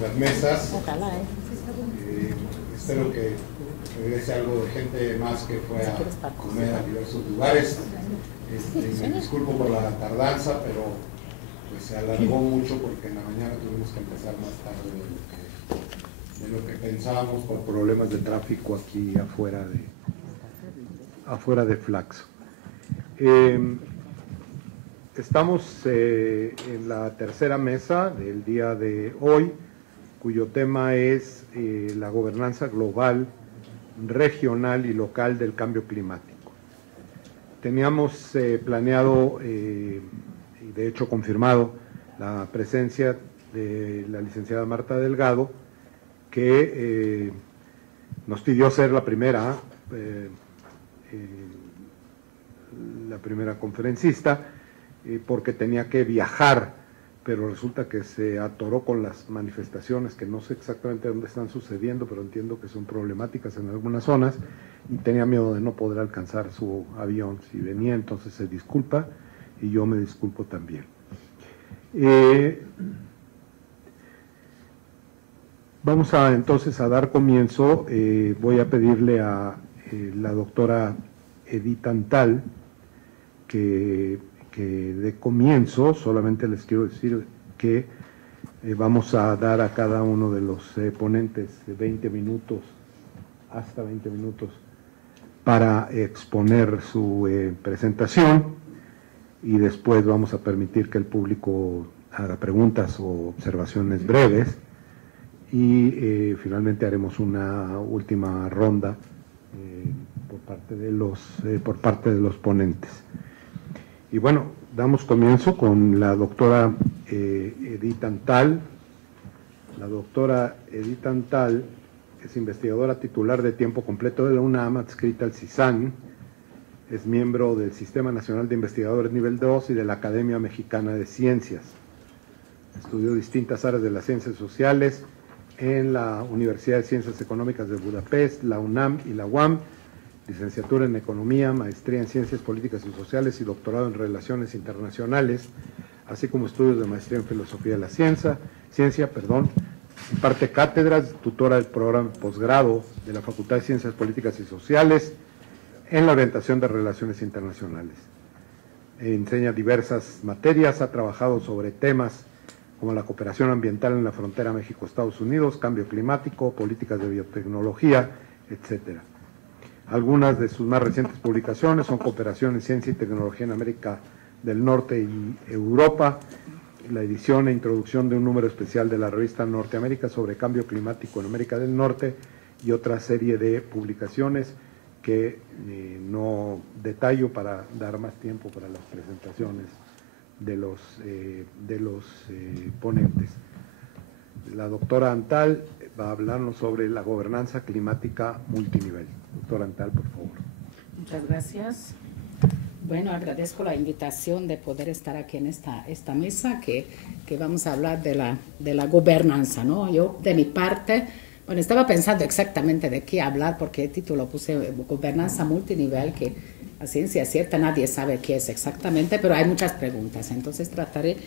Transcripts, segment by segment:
nuestras mesas. Ojalá, Espero que regrese algo de gente más que fue a comer a diversos lugares. Me disculpo por la tardanza, pero pues se alargó mucho porque en la mañana tuvimos que empezar más tarde de lo que pensábamos por problemas de tráfico aquí afuera de Flaxo. Estamos en la tercera mesa del día de hoy, cuyo tema es la gobernanza global, regional y local del cambio climático. Teníamos planeado y de hecho confirmado la presencia de la licenciada Marta Delgado, que nos pidió ser la primera conferencista, porque tenía que viajar, pero resulta que se atoró con las manifestaciones que no sé exactamente dónde están sucediendo, pero entiendo que son problemáticas en algunas zonas, y tenía miedo de no poder alcanzar su avión si venía, entonces se disculpa y yo me disculpo también. Vamos entonces a dar comienzo. Voy a pedirle a la doctora Edith Antal que de comienzo. Solamente les quiero decir que vamos a dar a cada uno de los ponentes 20 minutos, hasta 20 minutos, para exponer su presentación, y después vamos a permitir que el público haga preguntas o observaciones breves, y finalmente haremos una última ronda por parte de los ponentes. Y bueno, damos comienzo con la doctora Edith Antal. La doctora Edith Antal es investigadora titular de tiempo completo de la UNAM, adscrita al CISAN, es miembro del Sistema Nacional de Investigadores Nivel 2 y de la Academia Mexicana de Ciencias. Estudió distintas áreas de las ciencias sociales en la Universidad de Ciencias Económicas de Budapest, la UNAM y la UAM, licenciatura en Economía, maestría en Ciencias Políticas y Sociales y doctorado en Relaciones Internacionales, así como estudios de maestría en Filosofía de la Ciencia, imparte cátedras, tutora del programa posgrado de la Facultad de Ciencias Políticas y Sociales en la orientación de Relaciones Internacionales. Enseña diversas materias, ha trabajado sobre temas como la cooperación ambiental en la frontera México-Estados Unidos, cambio climático, políticas de biotecnología, etcétera. Algunas de sus más recientes publicaciones son Cooperación en Ciencia y Tecnología en América del Norte y Europa, la edición e introducción de un número especial de la revista Norteamérica sobre cambio climático en América del Norte, y otra serie de publicaciones que no detallo para dar más tiempo para las presentaciones de los ponentes. La doctora Antal va a hablarnos sobre la gobernanza climática multinivel. Doctora Antal, por favor. Muchas gracias. Bueno, agradezco la invitación de poder estar aquí en esta mesa que vamos a hablar de la gobernanza, ¿no? Yo, de mi parte, bueno, estaba pensando exactamente de qué hablar, porque el título puse gobernanza multinivel, que a ciencia cierta nadie sabe qué es exactamente, pero hay muchas preguntas. Entonces trataré de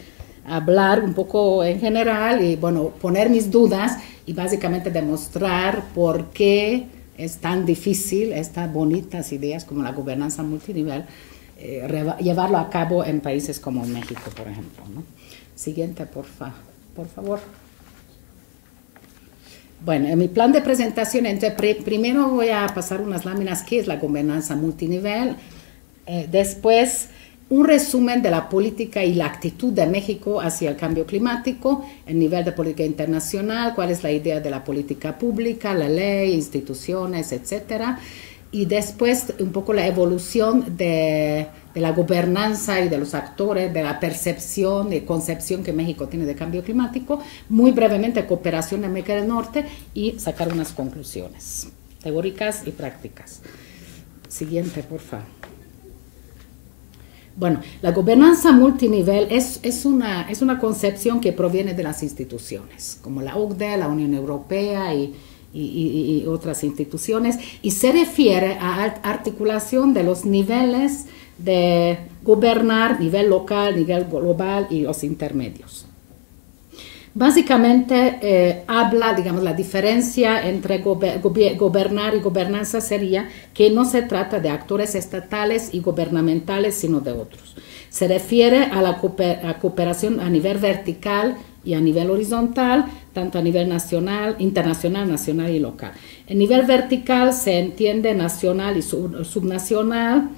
hablar un poco en general y, bueno, poner mis dudas y básicamente demostrar por qué es tan difícil estas bonitas ideas como la gobernanza multinivel, llevarlo a cabo en países como México, por ejemplo, ¿no? Siguiente, por favor. Bueno, en mi plan de presentación, primero voy a pasar unas láminas, qué es la gobernanza multinivel, después un resumen de la política y la actitud de México hacia el cambio climático, el nivel de política internacional, cuál es la idea de la política pública, la ley, instituciones, etcétera. Y después un poco la evolución de la gobernanza y de los actores, de la percepción y concepción que México tiene de cambio climático, muy brevemente cooperación en América del Norte y sacar unas conclusiones teóricas y prácticas. Siguiente, por favor. Bueno, la gobernanza multinivel es una concepción que proviene de las instituciones, como la OCDE, la Unión Europea y otras instituciones, y se refiere a articulación de los niveles de gobernar, nivel local, nivel global y los intermedios. Básicamente habla, digamos, la diferencia entre gobernar y gobernanza sería que no se trata de actores estatales y gubernamentales, sino de otros. Se refiere a la cooperación a nivel vertical y a nivel horizontal, tanto a nivel nacional, internacional, nacional y local. En nivel vertical se entiende nacional y subnacional,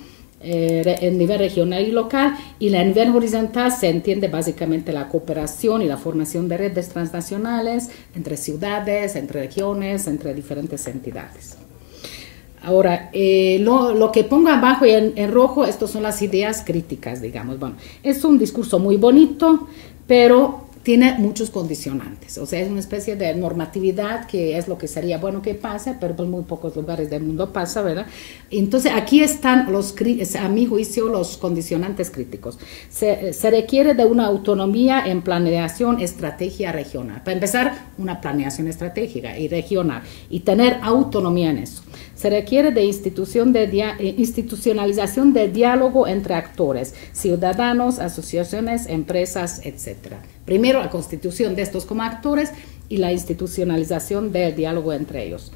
en nivel regional y local, y a nivel horizontal se entiende básicamente la cooperación y la formación de redes transnacionales entre ciudades, entre regiones, entre diferentes entidades. Ahora, lo que pongo abajo en rojo, estas son las ideas críticas, digamos. Bueno, es un discurso muy bonito, pero tiene muchos condicionantes, o sea, es una especie de normatividad que es lo que sería bueno que pase, pero en muy pocos lugares del mundo pasa, ¿verdad? Entonces, aquí están, a mi juicio, los condicionantes críticos. Se requiere de una autonomía en planeación, estrategia regional. Para empezar, una planeación estratégica y regional, y tener autonomía en eso. Se requiere de institucionalización de diálogo entre actores, ciudadanos, asociaciones, empresas, etcétera. Primero, la constitución de estos como actores y la institucionalización del diálogo entre ellos.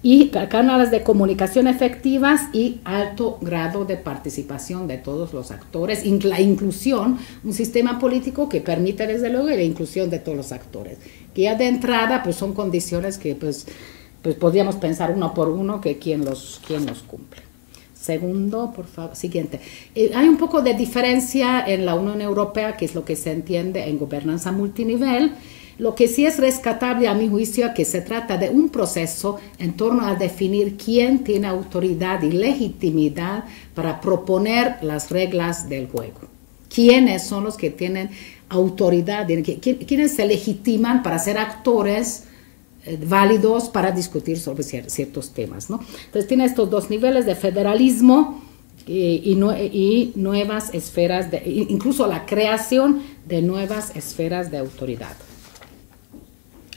Y canales de comunicación efectivas y alto grado de participación de todos los actores, la inclusión, un sistema político que permite desde luego la inclusión de todos los actores. Que ya de entrada pues son condiciones que pues podríamos pensar uno por uno que quién los cumple. Segundo, por favor, siguiente. Hay un poco de diferencia en la Unión Europea, que es lo que se entiende en gobernanza multinivel. Lo que sí es rescatable, a mi juicio, que se trata de un proceso en torno a definir quién tiene autoridad y legitimidad para proponer las reglas del juego. ¿Quiénes son los que tienen autoridad? ¿Quiénes se legitiman para ser actores válidos para discutir sobre ciertos temas, ¿no? Entonces tiene estos dos niveles de federalismo y nuevas esferas, incluso la creación de nuevas esferas de autoridad.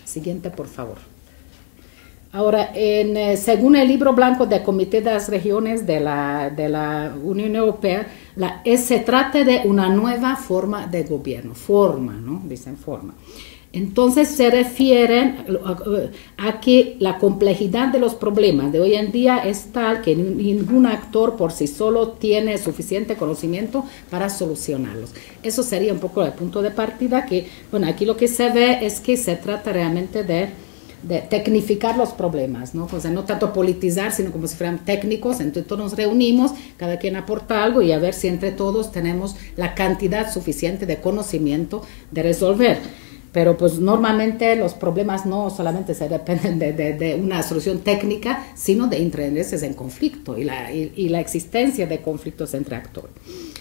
Siguiente, por favor. Ahora, según el libro blanco del Comité de las Regiones de la Unión Europea, se trata de una nueva forma de gobierno, ¿no? Dicen forma. Entonces se refieren a que la complejidad de los problemas de hoy en día es tal que ningún actor por sí solo tiene suficiente conocimiento para solucionarlos. Eso sería un poco el punto de partida, que, bueno, aquí lo que se ve es que se trata realmente de tecnificar los problemas, ¿no? O sea, no tanto politizar, sino como si fueran técnicos. Entonces todos nos reunimos, cada quien aporta algo y a ver si entre todos tenemos la cantidad suficiente de conocimiento de resolver. Pero pues normalmente los problemas no solamente se dependen de una solución técnica, sino de intereses en conflicto y la existencia de conflictos entre actores.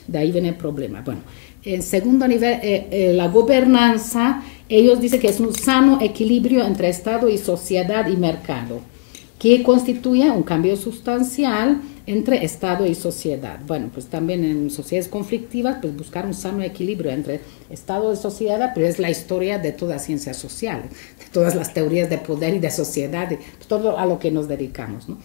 De ahí viene el problema. Bueno, en segundo nivel, la gobernanza, ellos dicen que es un sano equilibrio entre Estado y sociedad y mercado, que constituye un cambio sustancial entre Estado y sociedad. Bueno, pues también en sociedades conflictivas, pues buscar un sano equilibrio entre Estado y sociedad, pero es la historia de todas las ciencias sociales, de todas las teorías de poder y de sociedad, de todo a lo que nos dedicamos, ¿no?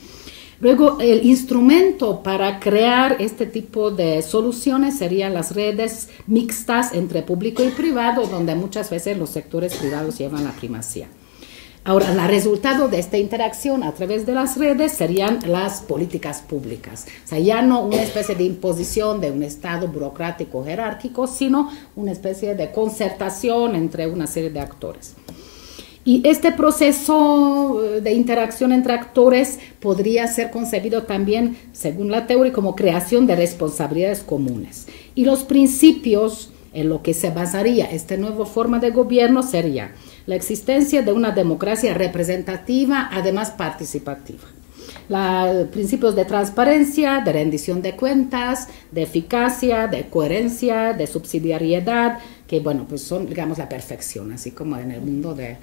Luego, el instrumento para crear este tipo de soluciones serían las redes mixtas entre público y privado, donde muchas veces los sectores privados llevan la primacía. Ahora, el resultado de esta interacción a través de las redes serían las políticas públicas. O sea, ya no una especie de imposición de un Estado burocrático jerárquico, sino una especie de concertación entre una serie de actores. Y este proceso de interacción entre actores podría ser concebido también, según la teoría, como creación de responsabilidades comunes. Y los principios en lo que se basaría esta nueva forma de gobierno sería la existencia de una democracia representativa, además participativa. Principios de transparencia, de rendición de cuentas, de eficacia, de coherencia, de subsidiariedad, que bueno, pues son, digamos, la perfección, así como en el mundo de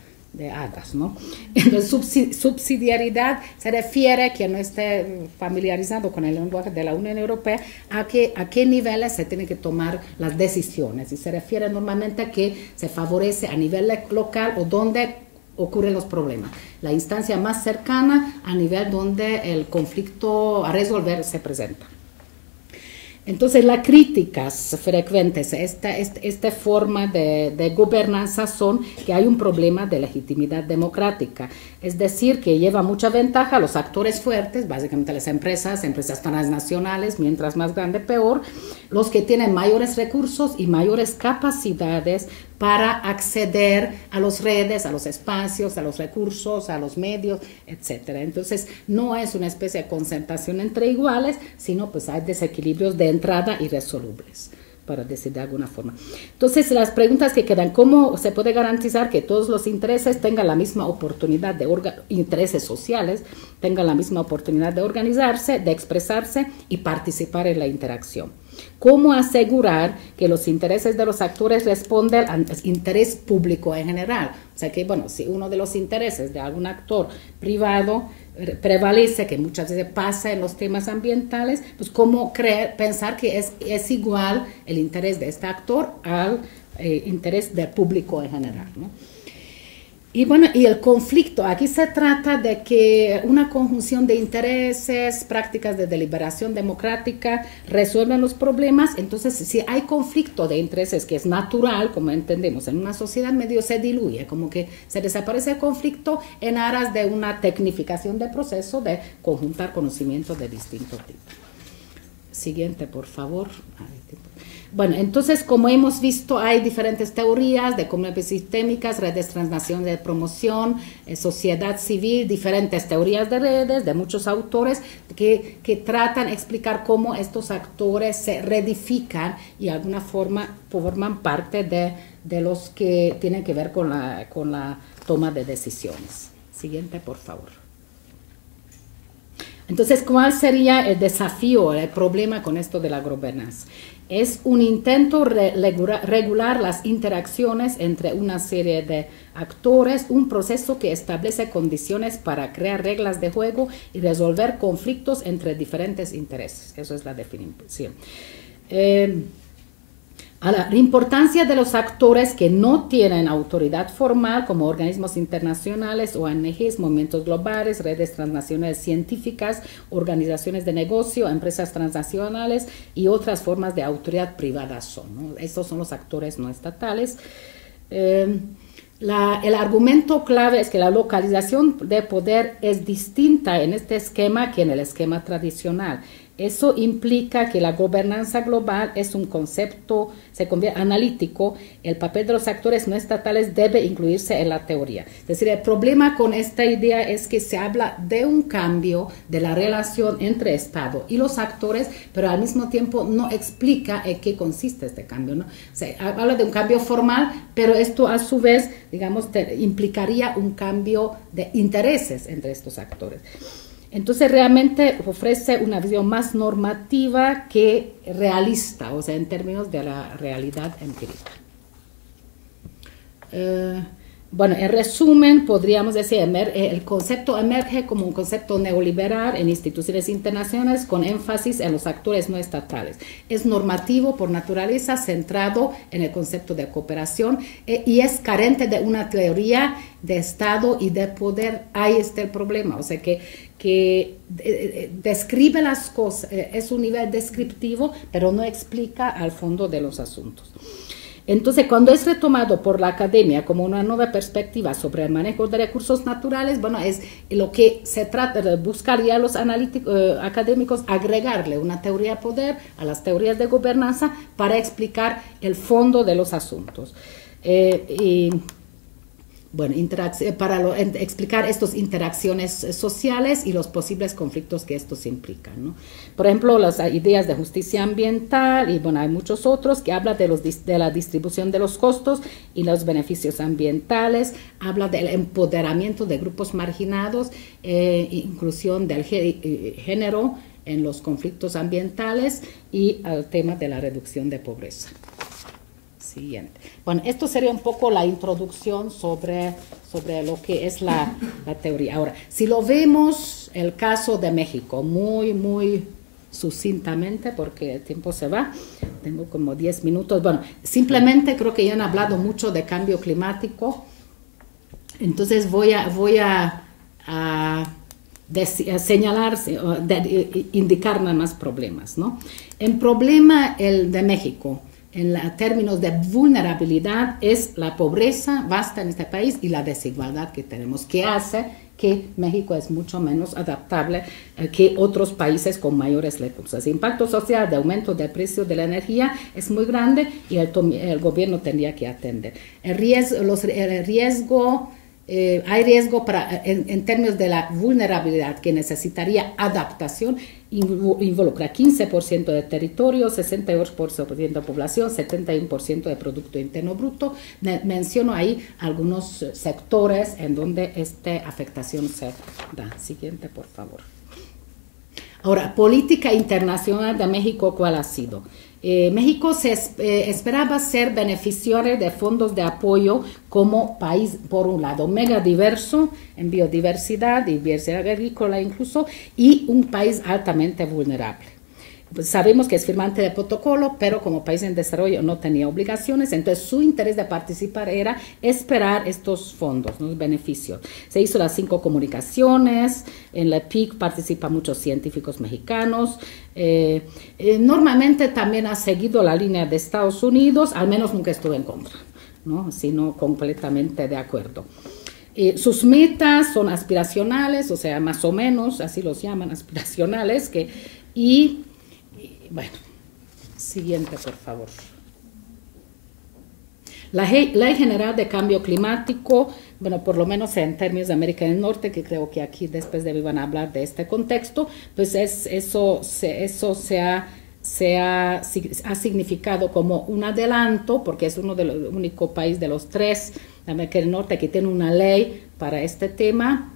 hadas, ¿no? Entonces, subsidiariedad se refiere, a quien no esté familiarizado con el lenguaje de la Unión Europea, a qué niveles se tienen que tomar las decisiones, y se refiere normalmente a que se favorece a nivel local o donde ocurren los problemas, la instancia más cercana a nivel donde el conflicto a resolver se presenta. Entonces, las críticas frecuentes a esta forma de gobernanza son que hay un problema de legitimidad democrática. Es decir, que lleva mucha ventaja a los actores fuertes, básicamente las empresas transnacionales, mientras más grande, peor, los que tienen mayores recursos y mayores capacidades para acceder a las redes, a los espacios, a los recursos, a los medios, etc. Entonces, no es una especie de concentración entre iguales, sino pues hay desequilibrios de entrada irresolubles, para decir de alguna forma. Entonces, las preguntas que quedan: ¿cómo se puede garantizar que todos los intereses tengan la misma oportunidad intereses sociales, tengan la misma oportunidad de organizarse, de expresarse y participar en la interacción? ¿Cómo asegurar que los intereses de los actores responden al interés público en general? O sea que, bueno, si uno de los intereses de algún actor privado prevalece, que muchas veces pasa en los temas ambientales, pues cómo pensar que es igual el interés de este actor al interés del público en general, ¿no? Y bueno, y el conflicto, aquí se trata de que una conjunción de intereses, prácticas de deliberación democrática resuelven los problemas. Entonces, si hay conflicto de intereses, que es natural, como entendemos, en una sociedad medio se diluye, como que se desaparece el conflicto en aras de una tecnificación del proceso de conjuntar conocimientos de distintos tipos. Siguiente, por favor. Bueno, entonces, como hemos visto, hay diferentes teorías de comunidades sistémicas, redes transnacionales de promoción, sociedad civil, diferentes teorías de redes de muchos autores que tratan de explicar cómo estos actores se reedifican y de alguna forma forman parte de los que tienen que ver con la toma de decisiones. Siguiente, por favor. Entonces, ¿cuál sería el desafío, el problema con esto de la gobernanza? Es un intento regular las interacciones entre una serie de actores, un proceso que establece condiciones para crear reglas de juego y resolver conflictos entre diferentes intereses. Eso es la definición. La importancia de los actores que no tienen autoridad formal, como organismos internacionales, ONGs, movimientos globales, redes transnacionales científicas, organizaciones de negocio, empresas transnacionales y otras formas de autoridad privada son, ¿no? Estos son los actores no estatales. El argumento clave es que la localización de poder es distinta en este esquema que en el esquema tradicional. Eso implica que la gobernanza global es un concepto analítico. El papel de los actores no estatales debe incluirse en la teoría. Es decir, el problema con esta idea es que se habla de un cambio de la relación entre Estado y los actores, pero al mismo tiempo no explica en qué consiste este cambio, ¿no? O sea, habla de un cambio formal, pero esto a su vez, digamos, implicaría un cambio de intereses entre estos actores. Entonces, realmente ofrece una visión más normativa que realista, o sea, en términos de la realidad empírica. Bueno, en resumen, podríamos decir, el concepto emerge como un concepto neoliberal en instituciones internacionales con énfasis en los actores no estatales. Es normativo por naturaleza, centrado en el concepto de cooperación y es carente de una teoría de Estado y de poder. Ahí está el problema, o sea que describe las cosas, es un nivel descriptivo, pero no explica al fondo de los asuntos. Entonces, cuando es retomado por la academia como una nueva perspectiva sobre el manejo de recursos naturales, bueno, es lo que se trata de buscar ya los académicos, agregarle una teoría de poder a las teorías de gobernanza para explicar el fondo de los asuntos. Bueno, para explicar estas interacciones sociales y los posibles conflictos que estos implican, ¿no? Por ejemplo, las ideas de justicia ambiental, y bueno, hay muchos otros que hablan de la distribución de los costos y los beneficios ambientales, habla del empoderamiento de grupos marginados, inclusión del género en los conflictos ambientales y el tema de la reducción de pobreza. Siguiente. Bueno, esto sería un poco la introducción sobre lo que es la teoría. Ahora, si lo vemos, el caso de México, muy sucintamente, porque el tiempo se va, tengo como 10 minutos. Bueno, simplemente creo que ya han hablado mucho de cambio climático, entonces voy a señalar, indicar nada más problemas, ¿no? El problema de México, en términos de vulnerabilidad, es la pobreza vasta en este país y la desigualdad que tenemos, que hace que México es mucho menos adaptable que otros países con mayores recursos. El impacto social de aumento del precio de la energía es muy grande y el gobierno tendría que atender. Hay riesgo en términos de la vulnerabilidad que necesitaría adaptación, involucra 15% de territorio, 68% de población, 71% de Producto Interno Bruto. Menciono ahí algunos sectores en donde esta afectación se da. Siguiente, por favor. Ahora, política internacional de México, ¿cuál ha sido? México esperaba ser beneficiario de fondos de apoyo como país, por un lado, mega diverso en biodiversidad, diversidad agrícola incluso, y un país altamente vulnerable. Pues sabemos que es firmante del protocolo, pero como país en desarrollo no tenía obligaciones, entonces su interés de participar era esperar estos fondos, los beneficios. Se hizo las 5 comunicaciones, en la PIC participan muchos científicos mexicanos, normalmente también ha seguido la línea de Estados Unidos, al menos nunca estuve en contra, ¿no? Sino completamente de acuerdo. Sus metas son aspiracionales, o sea, más o menos, así los llaman, aspiracionales, bueno, siguiente, por favor. La Ley General de Cambio Climático, bueno, por lo menos en términos de América del Norte, que creo que aquí después van a hablar de este contexto, pues eso ha significado como un adelanto, porque es uno de los únicos países de los 3 de América del Norte que tiene una ley para este tema.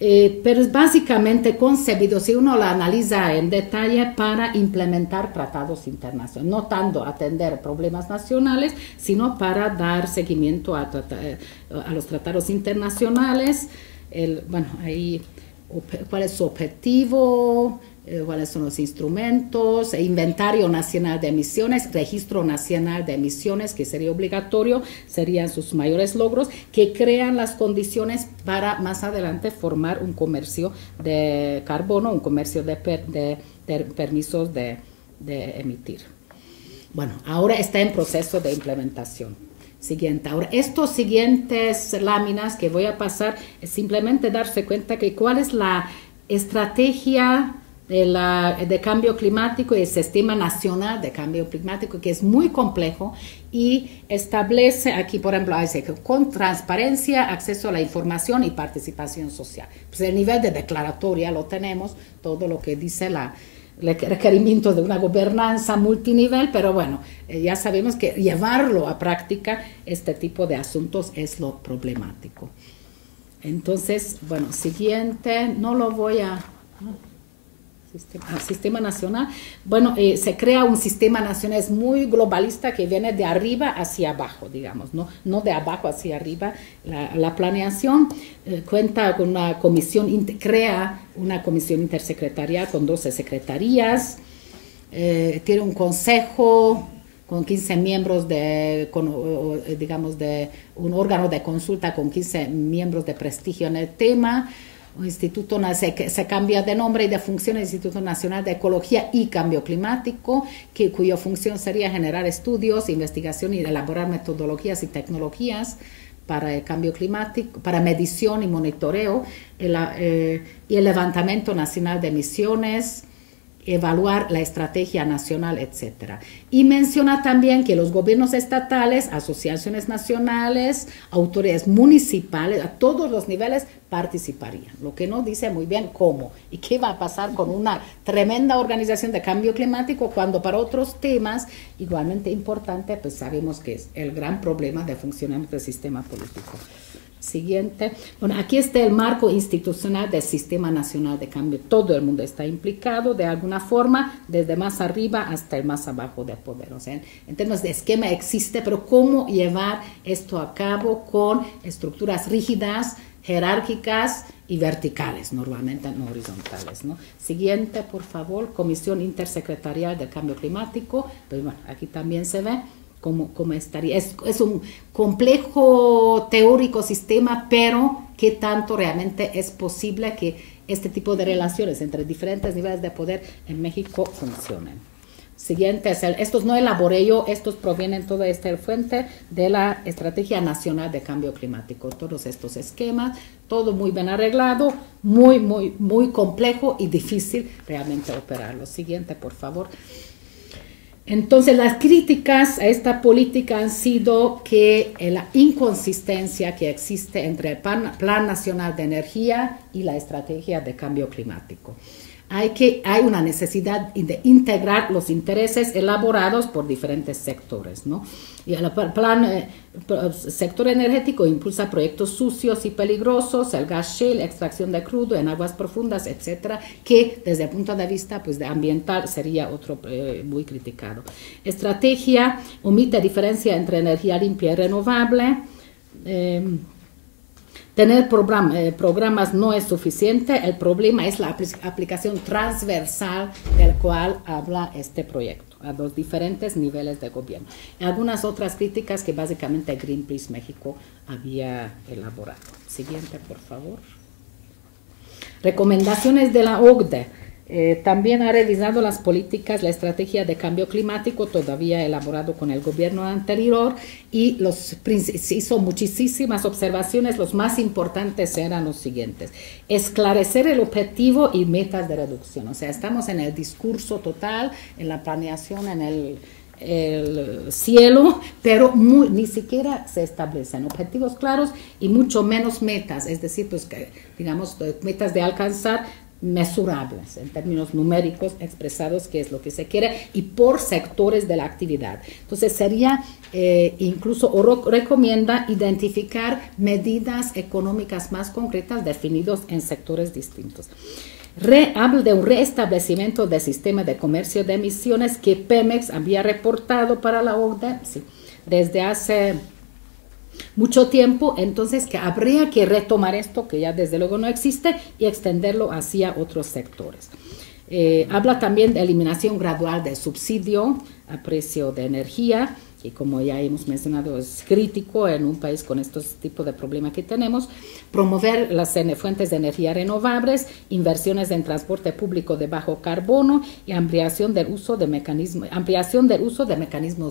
Pero es básicamente concebido, si uno lo analiza en detalle, para implementar tratados internacionales, no tanto atender problemas nacionales, sino para dar seguimiento a los tratados internacionales. ¿Cuál es su objetivo? ¿Cuáles son los instrumentos? Inventario nacional de emisiones, registro nacional de emisiones, que sería obligatorio, serían sus mayores logros, que crean las condiciones para más adelante formar un comercio de carbono, un comercio de permisos de emitir. Bueno, ahora está en proceso de implementación. Siguiente. Ahora, estos siguientes láminas que voy a pasar es simplemente darse cuenta que cuál es la estrategia de cambio climático y el sistema nacional de cambio climático, que es muy complejo y establece aquí, por ejemplo, dice que con transparencia, acceso a la información y participación social. Pues el nivel de declaratoria lo tenemos, todo lo que dice el requerimiento de una gobernanza multinivel, pero bueno, ya sabemos que llevarlo a práctica, este tipo de asuntos es lo problemático. Entonces, bueno, siguiente, no lo voy a... Sistema nacional. Bueno, se crea un sistema nacional, es muy globalista, que viene de arriba hacia abajo, digamos, no de abajo hacia arriba. La planeación cuenta con una comisión, crea una comisión intersecretarial con 12 secretarías, tiene un consejo con 15 miembros, digamos, de un órgano de consulta con 15 miembros de prestigio en el tema. Instituto se cambia de nombre y de función el Instituto Nacional de Ecología y Cambio Climático, cuya función sería generar estudios, investigación y elaborar metodologías y tecnologías para el cambio climático, para medición y monitoreo, y el levantamiento nacional de emisiones, evaluar la estrategia nacional, etc. Y menciona también que los gobiernos estatales, asociaciones nacionales, autoridades municipales, a todos los niveles participarían. Lo que no dice muy bien cómo y qué va a pasar con una tremenda organización de cambio climático, cuando para otros temas igualmente importantes, pues sabemos que es el gran problema de funcionamiento del sistema político. Siguiente. Bueno, aquí está el marco institucional del Sistema Nacional de Cambio. Todo el mundo está implicado de alguna forma, desde más arriba hasta el más abajo del poder. O sea, en términos de esquema existe, pero cómo llevar esto a cabo con estructuras rígidas, jerárquicas y verticales, normalmente no horizontales, ¿no? Siguiente, por favor, Comisión Intersecretarial del Cambio Climático. Pues bueno, aquí también se ve cómo estaría. Es un complejo teórico sistema, pero qué tanto realmente es posible que este tipo de relaciones entre diferentes niveles de poder en México funcionen. Siguiente, estos no elaboré yo, estos provienen toda esta fuente de la Estrategia Nacional de Cambio Climático. Todos estos esquemas, todo muy bien arreglado, muy complejo y difícil realmente operarlo. Siguiente, por favor. Entonces, las críticas a esta política han sido que la inconsistencia que existe entre el Plan Nacional de Energía y la Estrategia de Cambio Climático. Hay una necesidad de integrar los intereses elaborados por diferentes sectores, ¿no? Y el sector energético impulsa proyectos sucios y peligrosos, el gas shale, extracción de crudo en aguas profundas, etcétera, que desde el punto de vista pues, de ambiental sería otro muy criticado. Estrategia omite diferencia entre energía limpia y renovable. Tener programas no es suficiente, el problema es la aplicación transversal del cual habla este proyecto a los diferentes niveles de gobierno. Y algunas otras críticas que básicamente Greenpeace México había elaborado. Siguiente, por favor. Recomendaciones de la OCDE. También ha revisado las políticas, la estrategia de cambio climático, todavía elaborado con el gobierno anterior, y se hizo muchísimas observaciones. Los más importantes eran los siguientes: esclarecer el objetivo y metas de reducción. O sea, estamos en el discurso total, en la planeación, en el cielo, pero ni siquiera se establecen objetivos claros y mucho menos metas, es decir, pues digamos, metas de alcanzar mesurables en términos numéricos expresados, que es lo que se quiere, y por sectores de la actividad. Entonces sería, incluso recomienda identificar medidas económicas más concretas definidos en sectores distintos. Habla de un restablecimiento del sistema de comercio de emisiones que Pemex había reportado para la OCDE, sí, desde hace mucho tiempo. Entonces que habría que retomar esto, que ya desde luego no existe, y extenderlo hacia otros sectores. Habla también de eliminación gradual del subsidio a precio de energía, que como ya hemos mencionado es crítico en un país con estos tipos de problemas que tenemos. Promover las fuentes de energía renovables, inversiones en transporte público de bajo carbono y ampliación del uso de mecanismos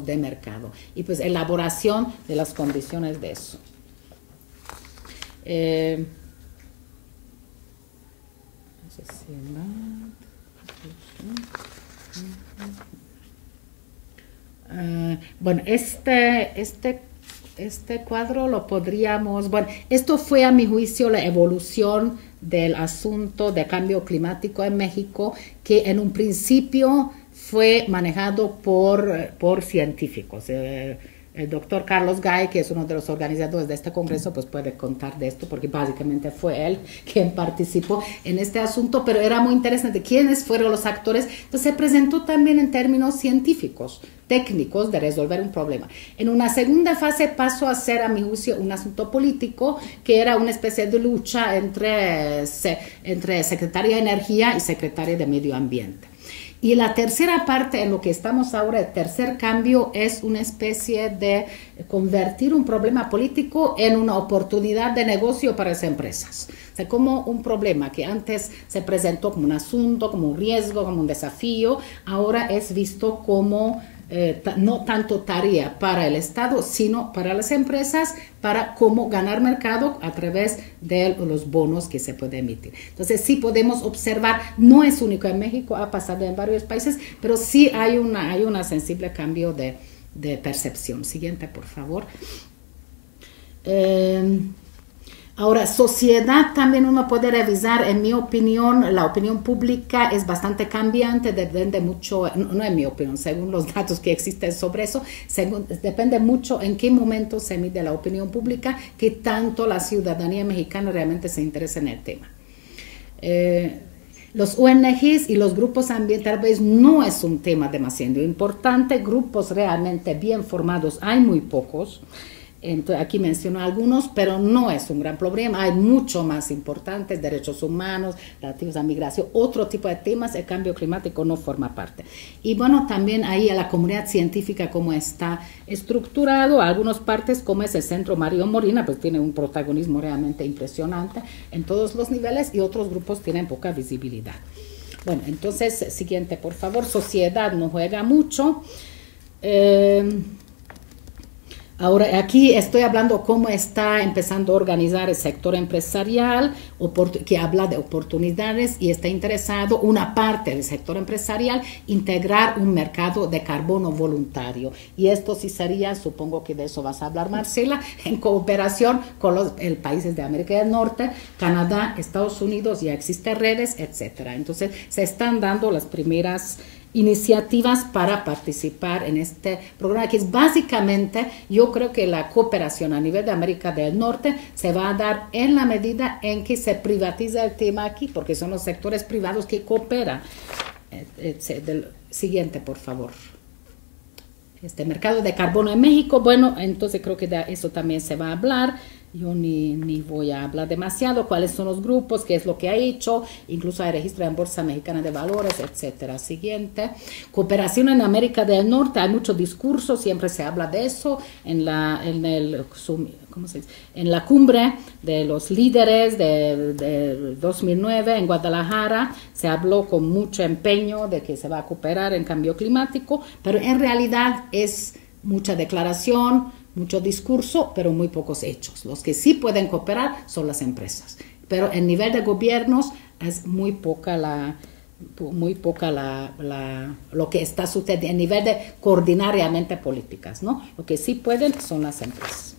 de mercado, y pues elaboración de las condiciones de eso. Bueno, este cuadro lo podríamos, bueno, esto fue a mi juicio la evolución del asunto de cambio climático en México, que en un principio fue manejado por científicos. El doctor Carlos Gay, que es uno de los organizadores de este congreso, pues puede contar de esto, porque básicamente fue él quien participó en este asunto, pero era muy interesante quiénes fueron los actores. Entonces se presentó también en términos científicos, técnicos, de resolver un problema. En una segunda fase pasó a ser, a mi juicio, un asunto político, que era una especie de lucha entre Secretaría de Energía y Secretaría de Medio Ambiente. Y la tercera parte, en lo que estamos ahora, el tercer cambio, es una especie de convertir un problema político en una oportunidad de negocio para las empresas. O sea, como un problema que antes se presentó como un asunto, como un riesgo, como un desafío, ahora es visto como no tanto tarea para el Estado, sino para las empresas, para cómo ganar mercado a través de los bonos que se puede emitir. Entonces sí podemos observar, no es único en México, ha pasado en varios países, pero sí hay una sensible cambio de percepción. Siguiente, por favor. Ahora, sociedad también uno puede revisar. En mi opinión, la opinión pública es bastante cambiante, depende mucho, no en mi opinión, según los datos que existen sobre eso, depende mucho en qué momento se mide la opinión pública, que tanto la ciudadanía mexicana realmente se interesa en el tema. Los ONGs y los grupos ambientales no es un tema demasiado importante, grupos realmente bien formados hay muy pocos. Entonces, aquí menciono algunos, pero no es un gran problema. Hay mucho más importantes, derechos humanos, relativos a migración, otro tipo de temas. El cambio climático no forma parte. Y bueno, también ahí a la comunidad científica, cómo está estructurado, algunas partes, como es el Centro Mario Molina, pues tiene un protagonismo realmente impresionante en todos los niveles, y otros grupos tienen poca visibilidad. Bueno, entonces, siguiente, por favor. Sociedad no juega mucho. Ahora, aquí estoy hablando cómo está empezando a organizar el sector empresarial, que habla de oportunidades, y está interesado una parte del sector empresarial integrar un mercado de carbono voluntario. Y esto sí sería, supongo que de eso vas a hablar, Marcela, en cooperación con los países de América del Norte, Canadá, Estados Unidos, ya existen redes, etcétera. Entonces, se están dando las primeras iniciativas para participar en este programa, que es básicamente, yo creo que la cooperación a nivel de América del Norte se va a dar en la medida en que se privatiza el tema aquí, porque son los sectores privados que cooperan. Siguiente, por favor. Este mercado de carbono en México, bueno, entonces creo que de eso también se va a hablar. Yo ni voy a hablar demasiado, cuáles son los grupos, qué es lo que ha hecho, incluso hay registro en Bolsa Mexicana de Valores, etcétera. Siguiente. Cooperación en América del Norte, hay mucho discurso, siempre se habla de eso en la cumbre de los líderes de 2009 en Guadalajara. Se habló con mucho empeño de que se va a cooperar en cambio climático, pero en realidad es mucha declaración, mucho discurso, pero muy pocos hechos. Los que sí pueden cooperar son las empresas. Pero en nivel de gobiernos es muy poca lo que está sucediendo, en nivel de coordinar realmente políticas, ¿no? Lo que sí pueden son las empresas.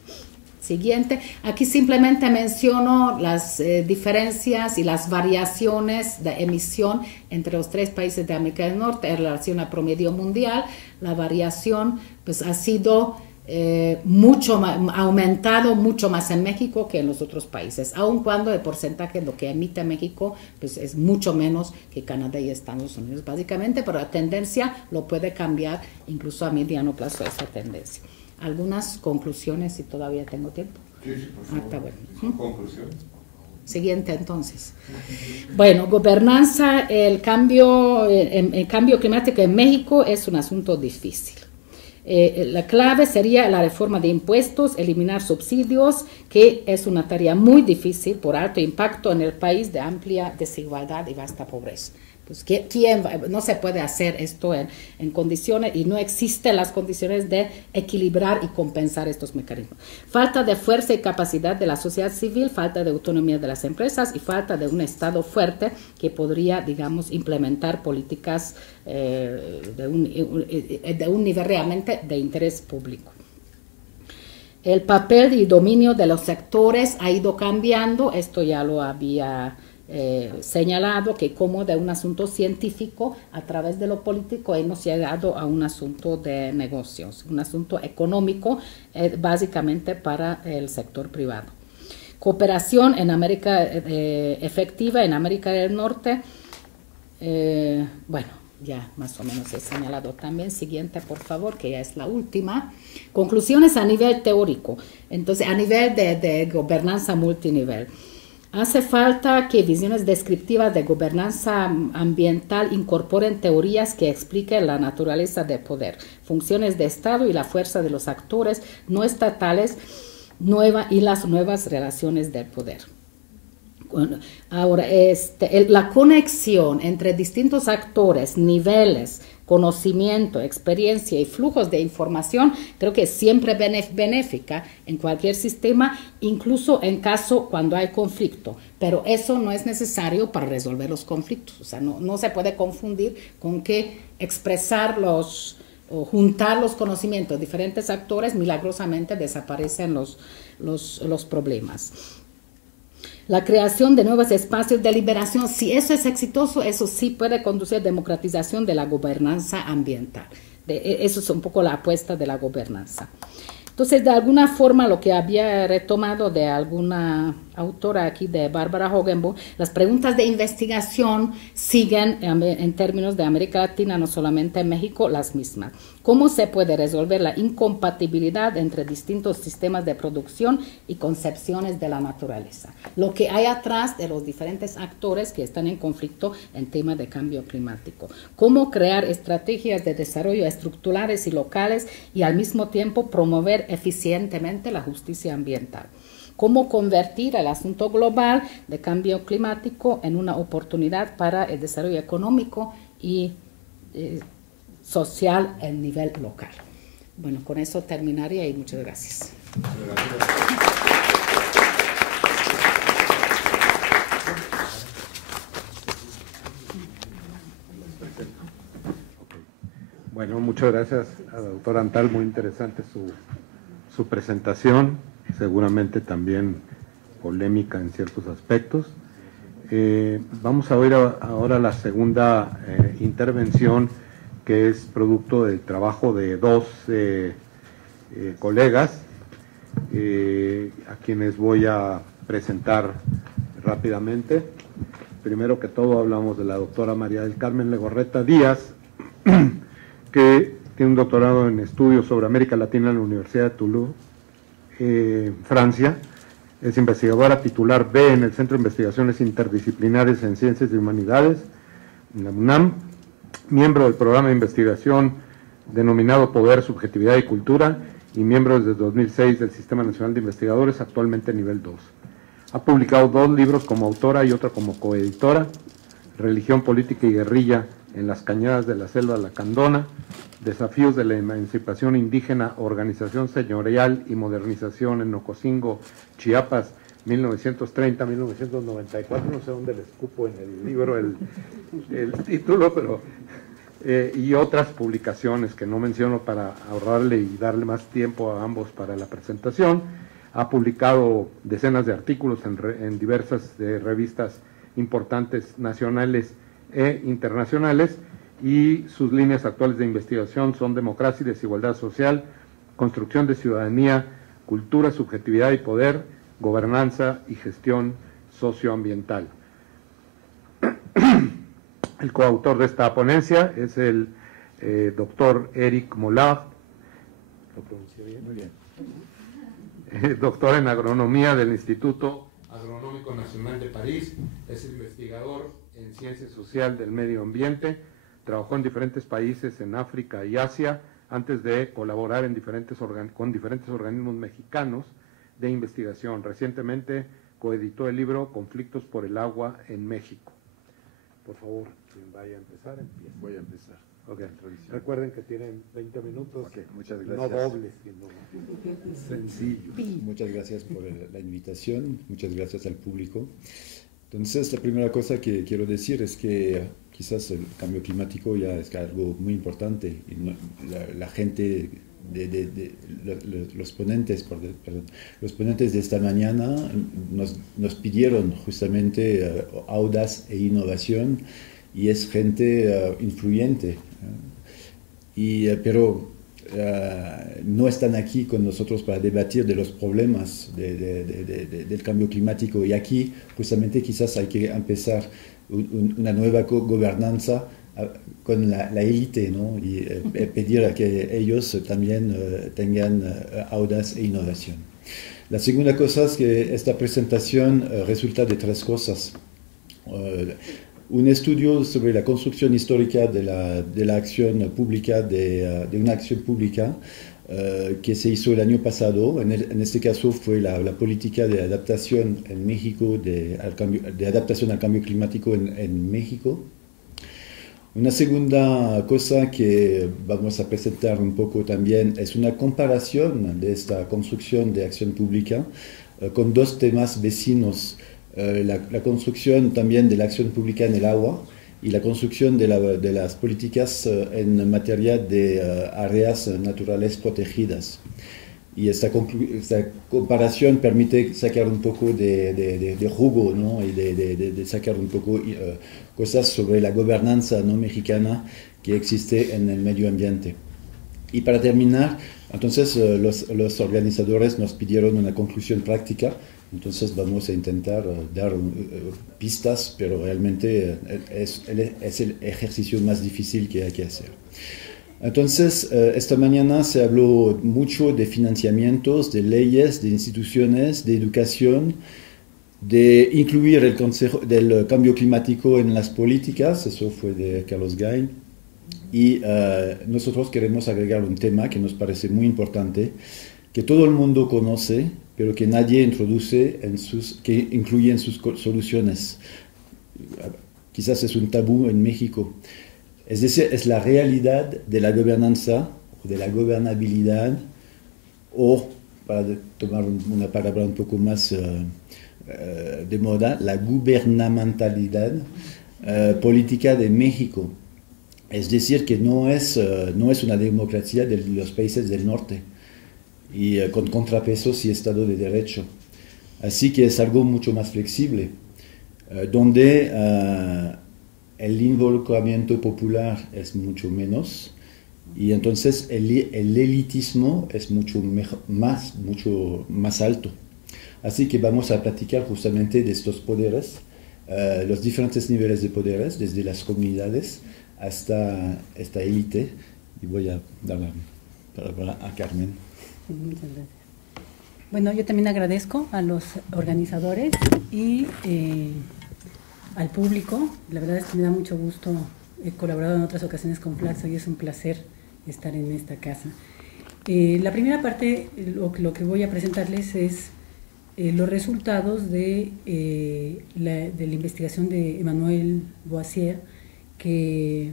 Siguiente. Aquí simplemente menciono las diferencias y las variaciones de emisión entre los tres países de América del Norte en relación al promedio mundial. La variación pues ha sido ha aumentado mucho más en México que en los otros países, aun cuando el porcentaje de lo que emite México pues es mucho menos que Canadá y Estados Unidos básicamente, pero la tendencia lo puede cambiar incluso a mediano plazo, esa tendencia. Algunas conclusiones, si todavía tengo tiempo. Sí, por favor. Está bueno. Conclusión. Siguiente, entonces. Bueno, gobernanza, el cambio climático en México es un asunto difícil. La clave sería la reforma de impuestos, eliminar subsidios, que es una tarea muy difícil por alto impacto en el país de amplia desigualdad y vasta pobreza. Pues, no se puede hacer esto en condiciones, y no existen las condiciones de equilibrar y compensar estos mecanismos. Falta de fuerza y capacidad de la sociedad civil, falta de autonomía de las empresas y falta de un Estado fuerte que podría, digamos, implementar políticas de un nivel realmente de interés público. El papel y dominio de los sectores ha ido cambiando, esto ya lo había señalado, que como de un asunto científico a través de lo político hemos llegado a un asunto de negocios, un asunto económico básicamente para el sector privado. Cooperación en América efectiva en América del Norte, bueno, ya más o menos he señalado también. Siguiente, por favor, que ya es la última. Conclusiones a nivel teórico, entonces a nivel de gobernanza multinivel. Hace falta que visiones descriptivas de gobernanza ambiental incorporen teorías que expliquen la naturaleza del poder, funciones de Estado y la fuerza de los actores no estatales y las nuevas relaciones del poder. Ahora, la conexión entre distintos actores, niveles, conocimiento, experiencia y flujos de información, creo que es siempre benéfica en cualquier sistema, incluso en caso cuando hay conflicto. Pero eso no es necesario para resolver los conflictos. O sea, no se puede confundir con que expresar o juntar los conocimientos de diferentes actores, milagrosamente desaparecen los problemas. La creación de nuevos espacios de liberación, si eso es exitoso, eso sí puede conducir a democratización de la gobernanza ambiental. Eso es un poco la apuesta de la gobernanza. Entonces, de alguna forma, lo que había retomado de alguna autora aquí de Bárbara Hogenbo, las preguntas de investigación siguen en términos de América Latina, no solamente en México, las mismas. ¿Cómo se puede resolver la incompatibilidad entre distintos sistemas de producción y concepciones de la naturaleza? Lo que hay atrás de los diferentes actores que están en conflicto en tema de cambio climático. ¿Cómo crear estrategias de desarrollo estructurales y locales y al mismo tiempo promover eficientemente la justicia ambiental? Cómo convertir el asunto global de cambio climático en una oportunidad para el desarrollo económico y social en nivel local. Bueno, con eso terminaría y muchas gracias. Bueno, muchas gracias a la doctora Antal, muy interesante su presentación, seguramente también polémica en ciertos aspectos. Vamos a oír ahora la segunda intervención, que es producto del trabajo de dos colegas, a quienes voy a presentar rápidamente. Primero que todo hablamos de la doctora María del Carmen Legorreta Díaz, que tiene un doctorado en estudios sobre América Latina en la Universidad de Toulouse, Francia. Es investigadora titular B en el Centro de Investigaciones Interdisciplinares en Ciencias y Humanidades, en la UNAM, miembro del programa de investigación denominado Poder, Subjetividad y Cultura, y miembro desde 2006 del Sistema Nacional de Investigadores, actualmente nivel 2. Ha publicado 2 libros como autora y otro como coeditora: Religión, Política y Guerrilla en las Cañadas de la Selva Lacandona, Desafíos de la Emancipación Indígena, Organización Señorial y Modernización en Ocosingo, Chiapas, 1930-1994, no sé dónde les cupo en el libro el título, pero y otras publicaciones que no menciono para ahorrarle y darle más tiempo a ambos para la presentación. Ha publicado decenas de artículos en diversas revistas importantes nacionales e internacionales, y sus líneas actuales de investigación son democracia y desigualdad social, construcción de ciudadanía, cultura, subjetividad y poder, gobernanza y gestión socioambiental. El coautor de esta ponencia es el doctor Eric Mollard. ¿Lo pronuncié bien? Muy bien. Doctor en agronomía del Instituto Agronómico Nacional de París, es investigador en ciencia social del medio ambiente, trabajó en diferentes países en África y Asia antes de colaborar con diferentes organismos mexicanos de investigación. Recientemente coeditó el libro Conflictos por el agua en México. Por favor, quien vaya a empezar, empieza. Voy a empezar. Okay. Recuerden que tienen 20 minutos, okay, muchas gracias. No dobles, sino sencillo. Muchas gracias por la invitación, muchas gracias al público. Entonces, la primera cosa que quiero decir es que quizás el cambio climático ya es algo muy importante. Y la gente, los ponentes de esta mañana nos pidieron justamente audacia e innovación, y es gente influyente. Pero no están aquí con nosotros para debatir de los problemas del cambio climático, y aquí justamente quizás hay que empezar una nueva gobernanza con la élite, ¿no? Y pedir a que ellos también tengan audacia e innovación. La segunda cosa es que esta presentación resulta de 3 cosas. Un estudio sobre la construcción histórica de la acción pública, de una acción pública que se hizo el año pasado. En este caso fue la política de adaptación en México, de adaptación al cambio climático en México. Una segunda cosa que vamos a presentar un poco también es una comparación de esta construcción de acción pública con 2 temas vecinos. La construcción también de la acción pública en el agua y la construcción de las políticas en materia de áreas naturales protegidas. Y esta comparación permite sacar un poco de jugo, ¿no? Y de sacar un poco cosas sobre la gobernanza, ¿no?, mexicana que existe en el medio ambiente. Y para terminar, entonces los organizadores nos pidieron una conclusión práctica Entonces vamos a intentar dar pistas, pero realmente es el ejercicio más difícil que hay que hacer. Entonces, esta mañana se habló mucho de financiamientos, de leyes, de instituciones, de educación, de incluir el Consejo del Cambio Climático en las políticas, eso fue de Carlos Gay. Y nosotros queremos agregar un tema que nos parece muy importante, que todo el mundo conoce, pero que nadie introduce que incluye en sus soluciones. Quizás es un tabú en México. Es decir, es la realidad de la gobernanza, de la gobernabilidad, o, para tomar una palabra un poco más de moda, la gubernamentalidad política de México. Es decir, que no es una democracia de los países del norte, y con contrapesos y Estado de Derecho. Así que es algo mucho más flexible, donde el involucramiento popular es mucho menos, y entonces el elitismo es mucho más alto. Así que vamos a platicar justamente de estos poderes, los diferentes niveles de poderes, desde las comunidades hasta esta élite. Y voy a dar la palabra a Carmen. Muchas gracias. Bueno, yo también agradezco a los organizadores y al público. La verdad es que me da mucho gusto. He colaborado en otras ocasiones con Flaxo y es un placer estar en esta casa. La primera parte, lo que voy a presentarles es los resultados de la investigación de Emmanuel Boissier, que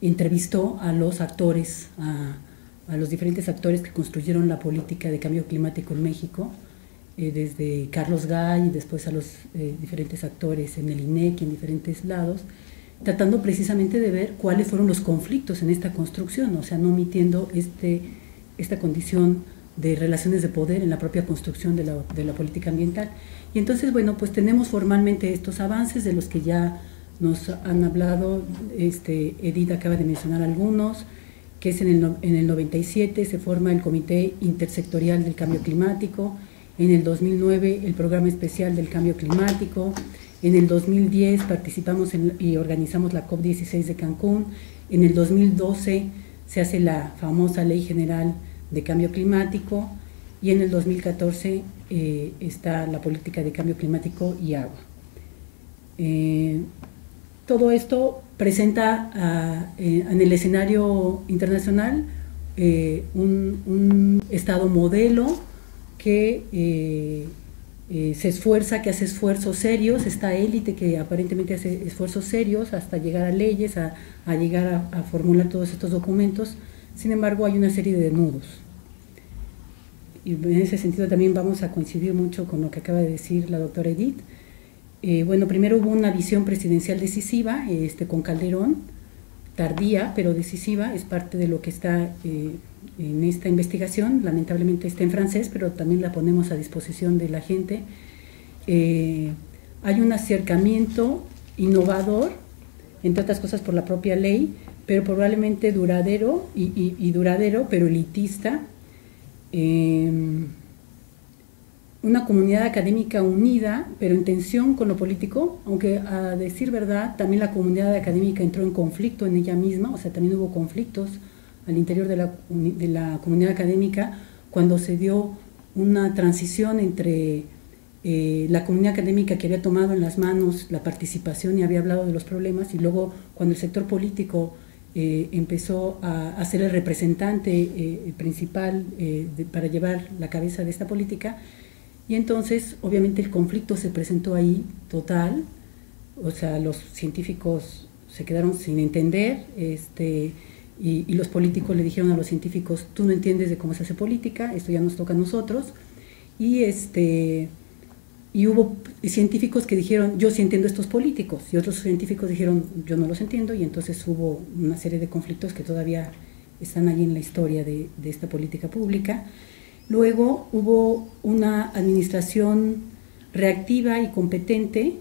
entrevistó a los actores, a los diferentes actores que construyeron la política de cambio climático en México, desde Carlos Gay y después a los diferentes actores en el INEC y en diferentes lados, tratando precisamente de ver cuáles fueron los conflictos en esta construcción, o sea, no omitiendo esta condición de relaciones de poder en la propia construcción de la política ambiental. Y entonces, bueno, pues tenemos formalmente estos avances de los que ya nos han hablado. Edith acaba de mencionar algunos, que es en el 97 se forma el Comité Intersectorial del Cambio Climático, en el 2009 el Programa Especial del Cambio Climático, en el 2010 participamos y organizamos la COP16 de Cancún, en el 2012 se hace la famosa Ley General de Cambio Climático, y en el 2014 está la política de cambio climático y agua. Todo esto presenta en el escenario internacional un Estado modelo que se esfuerza, que hace esfuerzos serios, esta élite que aparentemente hace esfuerzos serios hasta llegar a leyes, a llegar a formular todos estos documentos. Sin embargo, hay una serie de nudos. Y en ese sentido también vamos a coincidir mucho con lo que acaba de decir la doctora Edith. Bueno, primero hubo una visión presidencial decisiva con Calderón, tardía pero decisiva, es parte de lo que está en esta investigación. Lamentablemente está en francés, pero también la ponemos a disposición de la gente. Hay un acercamiento innovador, entre otras cosas por la propia ley, pero probablemente duradero, duradero, pero elitista. Una comunidad académica unida, pero en tensión con lo político, aunque a decir verdad, también la comunidad académica entró en conflicto en ella misma, o sea, también hubo conflictos al interior de la comunidad académica cuando se dio una transición entre la comunidad académica que había tomado en las manos la participación y había hablado de los problemas, y luego cuando el sector político empezó a ser el representante principal para llevar la cabeza de esta política. Y entonces, obviamente, el conflicto se presentó ahí total, o sea, los científicos se quedaron sin entender, y los políticos le dijeron a los científicos: tú no entiendes de cómo se hace política, esto ya nos toca a nosotros. Y hubo científicos que dijeron: yo sí entiendo a estos políticos, y otros científicos dijeron: yo no los entiendo, y entonces hubo una serie de conflictos que todavía están ahí en la historia de esta política pública. Luego hubo una administración reactiva y competente,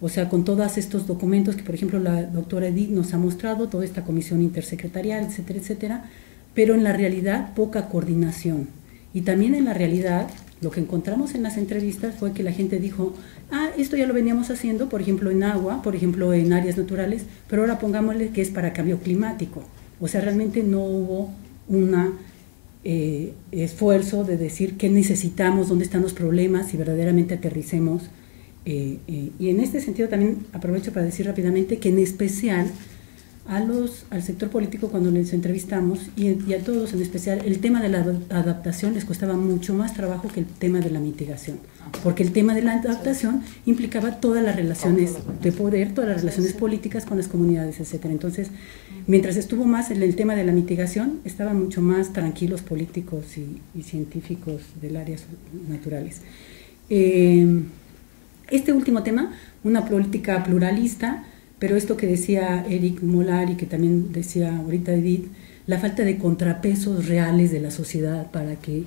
o sea, con todos estos documentos que, por ejemplo, la doctora Edith nos ha mostrado, toda esta comisión intersecretarial, etcétera, etcétera, pero en la realidad poca coordinación. Y también en la realidad Lo que encontramos en las entrevistas fue que la gente dijo, esto ya lo veníamos haciendo, por ejemplo en agua, por ejemplo en áreas naturales, pero ahora pongámosle que es para cambio climático. O sea, realmente no hubo un esfuerzo de decir qué necesitamos, dónde están los problemas y verdaderamente aterricemos. Y en este sentido también aprovecho para decir rápidamente que en especial al sector político cuando les entrevistamos y a todos en especial, el tema de la adaptación les costaba mucho más trabajo que el tema de la mitigación, porque el tema de la adaptación implicaba todas las relaciones de poder, todas las relaciones políticas con las comunidades, etcétera. Entonces, mientras estuvo más en el tema de la mitigación, estaban mucho más tranquilos políticos y científicos del área naturales. Este último tema, una política pluralista, pero esto que decía Eric Molar y que también decía ahorita Edith, la falta de contrapesos reales de la sociedad para que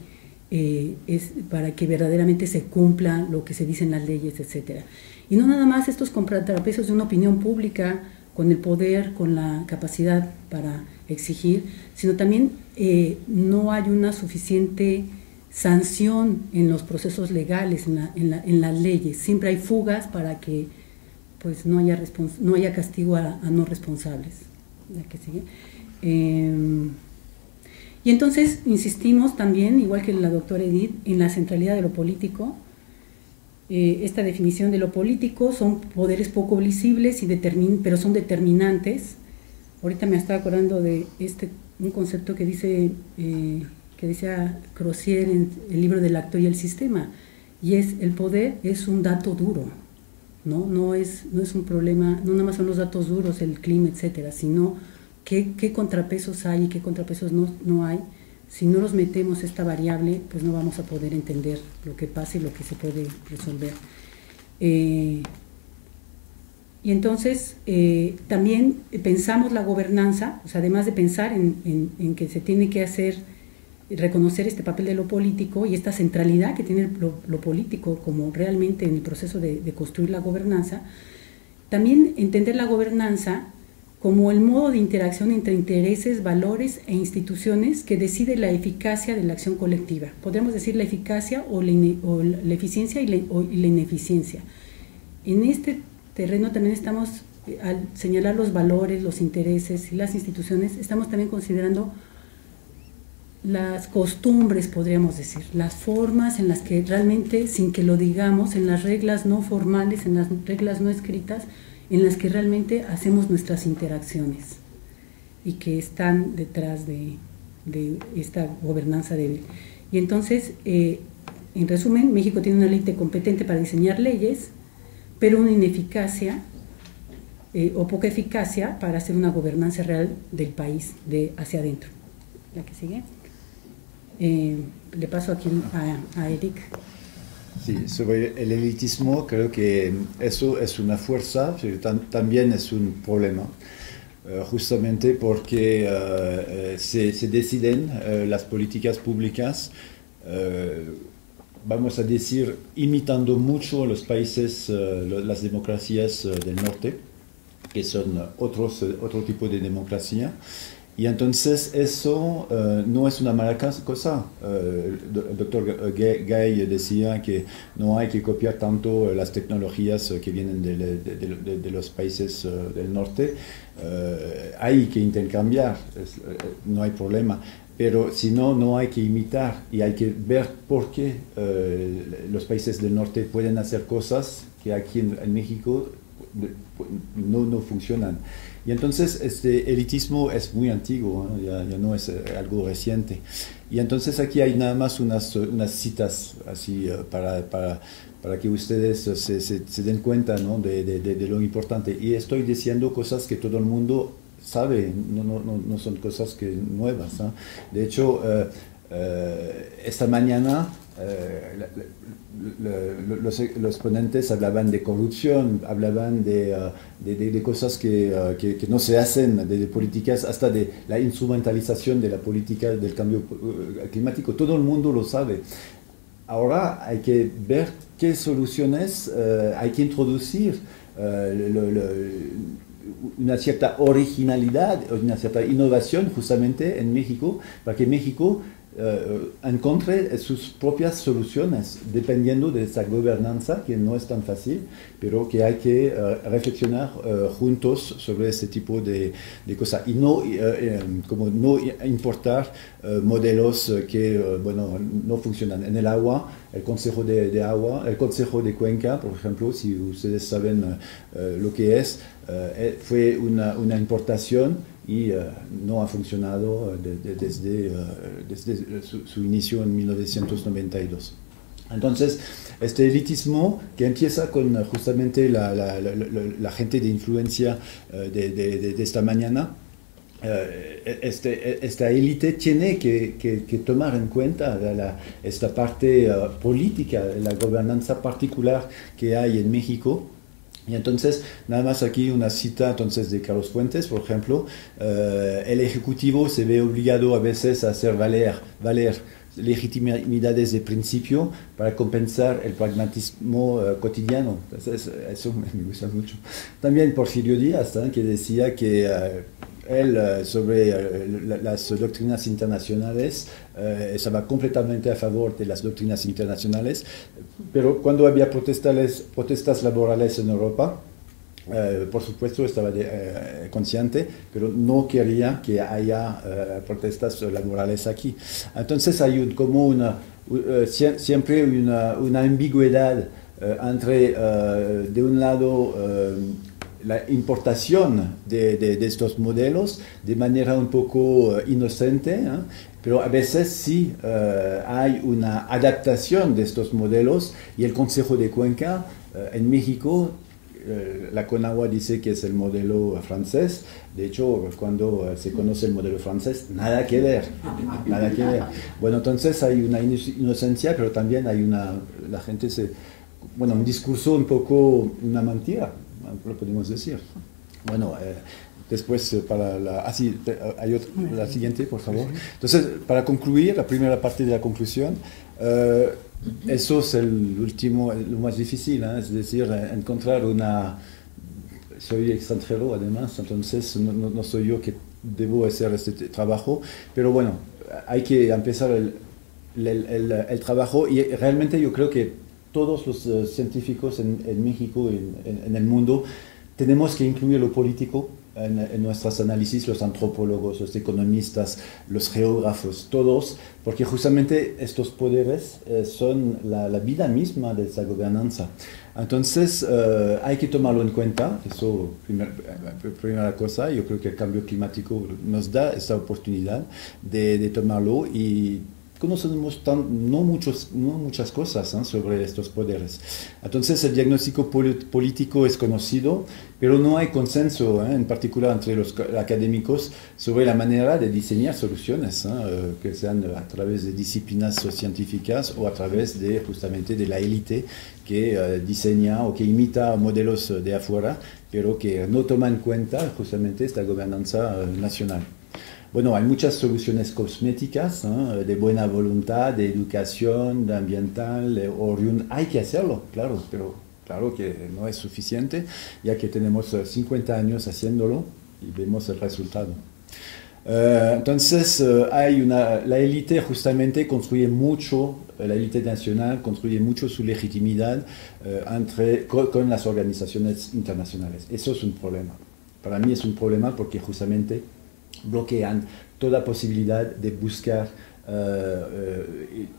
verdaderamente se cumpla lo que se dice en las leyes, etcétera. Y no nada más estos contrapesos de una opinión pública con el poder, con la capacidad para exigir, sino también no hay una suficiente sanción en los procesos legales, en las leyes. Siempre hay fugas para que pues no haya castigo a no responsables. ¿La que sigue? Y entonces insistimos también, igual que la doctora Edith, en la centralidad de lo político. Esta definición de lo político son poderes poco visibles, pero son determinantes. Ahorita me estaba acordando de un concepto que dice Crozier en el libro del actor y el sistema, y el poder es un dato duro. No es un problema, no nada más son los datos duros, el clima, etcétera, sino qué contrapesos hay y qué contrapesos no hay. Si no los metemos esta variable, pues no vamos a poder entender lo que pasa y lo que se puede resolver. Y entonces también pensamos la gobernanza, o sea, además de pensar en que se tiene que reconocer este papel de lo político y esta centralidad que tiene lo político como realmente en el proceso de construir la gobernanza, también entender la gobernanza como el modo de interacción entre intereses, valores e instituciones que decide la eficacia de la acción colectiva. Podríamos decir la eficacia o la eficiencia y la ineficiencia. En este terreno también estamos, al señalar los valores, los intereses y las instituciones, estamos también considerando las costumbres, podríamos decir, las formas en las que realmente, sin que lo digamos, en las reglas no formales, en las reglas no escritas, en las que realmente hacemos nuestras interacciones y que están detrás de esta gobernanza débil. Y entonces, en resumen, México tiene una ley competente para diseñar leyes, pero una ineficacia o poca eficacia para hacer una gobernanza real del país hacia adentro. ¿La que sigue? Le paso aquí a Eric. Sí, sobre el elitismo, creo que eso es una fuerza, pero también es un problema, justamente porque se deciden las políticas públicas, vamos a decir, imitando mucho los países, las democracias del norte, que son otro tipo de democracia. Y entonces eso no es una mala cosa. El doctor Gay decía que no hay que copiar tanto las tecnologías que vienen de los países del norte. Hay que intercambiar, no hay problema. Pero si no, no hay que imitar y hay que ver por qué los países del norte pueden hacer cosas que aquí en México no funcionan. Y entonces este elitismo es muy antiguo, ¿no? Ya no es algo reciente. Y entonces aquí hay nada más unas citas así para que ustedes se den cuenta, ¿no? de lo importante. Y estoy diciendo cosas que todo el mundo sabe, no son cosas nuevas, ¿no? De hecho, esta mañana los ponentes hablaban de corrupción, hablaban de cosas que no se hacen, de políticas, hasta de la instrumentalización de la política del cambio climático. Todo el mundo lo sabe. Ahora hay que ver qué soluciones hay que introducir, una cierta originalidad, una cierta innovación justamente en México, para que México encuentre sus propias soluciones, dependiendo de esa gobernanza, que no es tan fácil, pero que hay que reflexionar juntos sobre este tipo de cosas. Y no, como no importar modelos que bueno, no funcionan. En el agua, el Consejo de Agua, el Consejo de Cuenca, por ejemplo, si ustedes saben lo que es, fue una importación y no ha funcionado desde su inicio en 1992. Entonces, este elitismo que empieza con justamente la gente de influencia de esta mañana, esta élite tiene que tomar en cuenta esta parte política, la gobernanza particular que hay en México. Y entonces, nada más aquí una cita entonces de Carlos Fuentes, por ejemplo, el Ejecutivo se ve obligado a veces a hacer valer legitimidades de principio para compensar el pragmatismo cotidiano. Entonces, eso me gusta mucho. También Porfirio Díaz, que decía que él sobre las doctrinas internacionales estaba completamente a favor de las doctrinas internacionales, pero cuando había protestas laborales en Europa, por supuesto estaba consciente, pero no quería que haya protestas laborales aquí. Entonces hay como siempre una ambigüedad entre, de un lado, la importación de estos modelos de manera un poco inocente, pero a veces sí hay una adaptación de estos modelos, y el Consejo de Cuenca en México, la CONAGUA dice que es el modelo francés. De hecho, cuando se conoce el modelo francés, nada que ver, nada que ver. Bueno, entonces hay una inocencia, pero también hay la gente un discurso un poco, una mentira, lo podemos decir. Bueno, después para la siguiente, por favor. Entonces, para concluir, la primera parte de la conclusión, eso es lo más difícil, es decir, encontrar soy extranjero además, entonces no soy yo que debo hacer este trabajo, pero bueno, hay que empezar el trabajo, y realmente yo creo que todos los científicos en México y en el mundo tenemos que incluir lo político en nuestros análisis, los antropólogos, los economistas, los geógrafos, todos, porque justamente estos poderes son la vida misma de esa gobernanza. Entonces hay que tomarlo en cuenta, eso primera cosa. Yo creo que el cambio climático nos da esta oportunidad de tomarlo, y conocemos no muchas cosas sobre estos poderes. Entonces el diagnóstico político es conocido, pero no hay consenso, en particular entre los académicos, sobre la manera de diseñar soluciones, que sean a través de disciplinas científicas o a través justamente de la élite que diseña o que imita modelos de afuera, pero que no toma en cuenta justamente esta gobernanza nacional. Bueno, hay muchas soluciones cosméticas, de buena voluntad, de educación, de ambiental, hay que hacerlo, claro, pero claro que no es suficiente, ya que tenemos 50 años haciéndolo y vemos el resultado. Entonces, la élite justamente construye mucho, la élite nacional construye mucho su legitimidad con las organizaciones internacionales. Eso es un problema. Para mí es un problema porque justamente bloquean toda posibilidad de buscar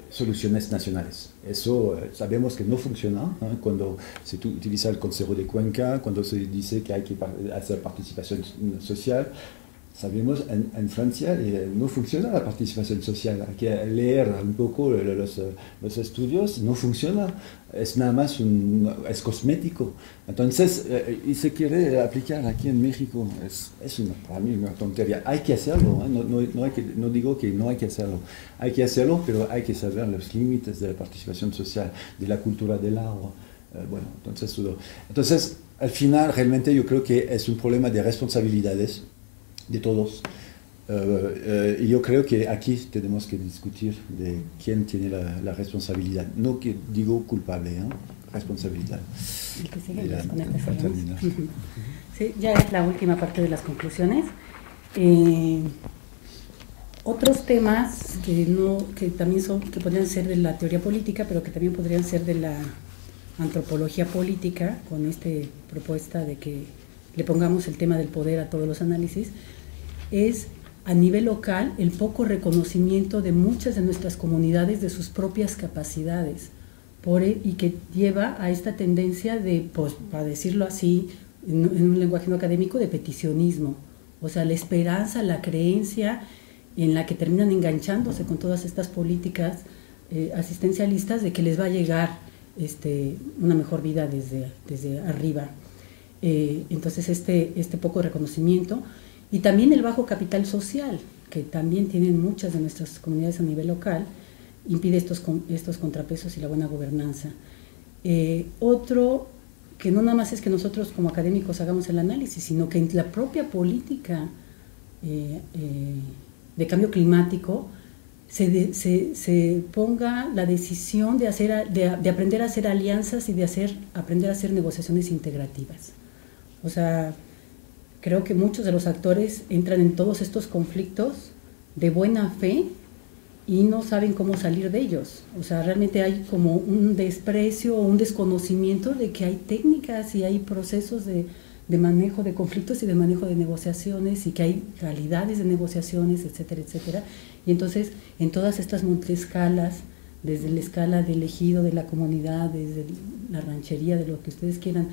soluciones nacionales. Eso sabemos que no funciona, cuando se utiliza el Consejo de Cuenca, cuando se dice que hay que hacer participación social. Sabemos en Francia no funciona la participación social. Hay que leer un poco los estudios, no funciona. Es nada más es cosmético. Entonces, y se quiere aplicar aquí en México, para mí una tontería. Hay que hacerlo, no digo que no hay que hacerlo. Hay que hacerlo, pero hay que saber los límites de la participación social, de la cultura del agua. Entonces, al final, realmente yo creo que es un problema de responsabilidades de todos. Y yo creo que aquí tenemos que discutir de quién tiene la responsabilidad. No que digo culpable, responsabilidad. Sí, ya es la última parte de las conclusiones. Otros temas que también que podrían ser de la teoría política, pero que también podrían ser de la antropología política, con esta propuesta de que le pongamos el tema del poder a todos los análisis, es a nivel local el poco reconocimiento de muchas de nuestras comunidades de sus propias capacidades, y que lleva a esta tendencia de, pues, para decirlo así, en un lenguaje no académico, de peticionismo. O sea, la esperanza, la creencia en la que terminan enganchándose con todas estas políticas asistencialistas de que les va a llegar una mejor vida desde arriba. Entonces este poco reconocimiento, y también el bajo capital social, que también tienen muchas de nuestras comunidades a nivel local, impide estos contrapesos y la buena gobernanza. Otro, que no nada más es que nosotros como académicos hagamos el análisis, sino que en la propia política de cambio climático se ponga la decisión de aprender a hacer alianzas y de aprender a hacer negociaciones integrativas. O sea, creo que muchos de los actores entran en todos estos conflictos de buena fe y no saben cómo salir de ellos. O sea, realmente hay como un desprecio o un desconocimiento de que hay técnicas y hay procesos de manejo de conflictos y de manejo de negociaciones, y que hay calidades de negociaciones, etcétera, etcétera. Y entonces, en todas estas multiescalas, desde la escala del ejido, de la comunidad, desde la ranchería, de lo que ustedes quieran,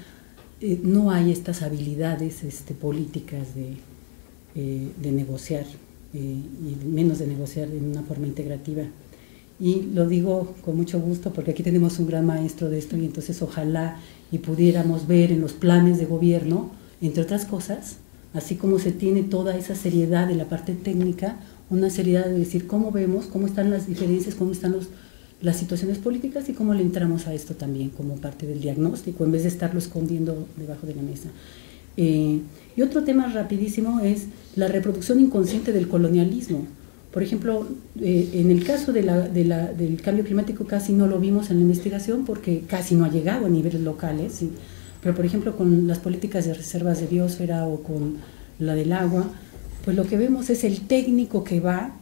no hay estas habilidades políticas de negociar, y menos de negociar en una forma integrativa. Y lo digo con mucho gusto porque aquí tenemos un gran maestro de esto, y entonces ojalá y pudiéramos ver en los planes de gobierno, entre otras cosas, así como se tiene toda esa seriedad de la parte técnica, una seriedad de decir cómo vemos, cómo están las diferencias, cómo están las situaciones políticas y cómo le entramos a esto también como parte del diagnóstico, en vez de estarlo escondiendo debajo de la mesa. Y otro tema rapidísimo es la reproducción inconsciente del colonialismo. Por ejemplo, en el caso del cambio climático casi no lo vimos en la investigación porque casi no ha llegado a niveles locales, ¿sí? Pero por ejemplo con las políticas de reservas de biosfera o con la del agua, pues lo que vemos es el técnico que va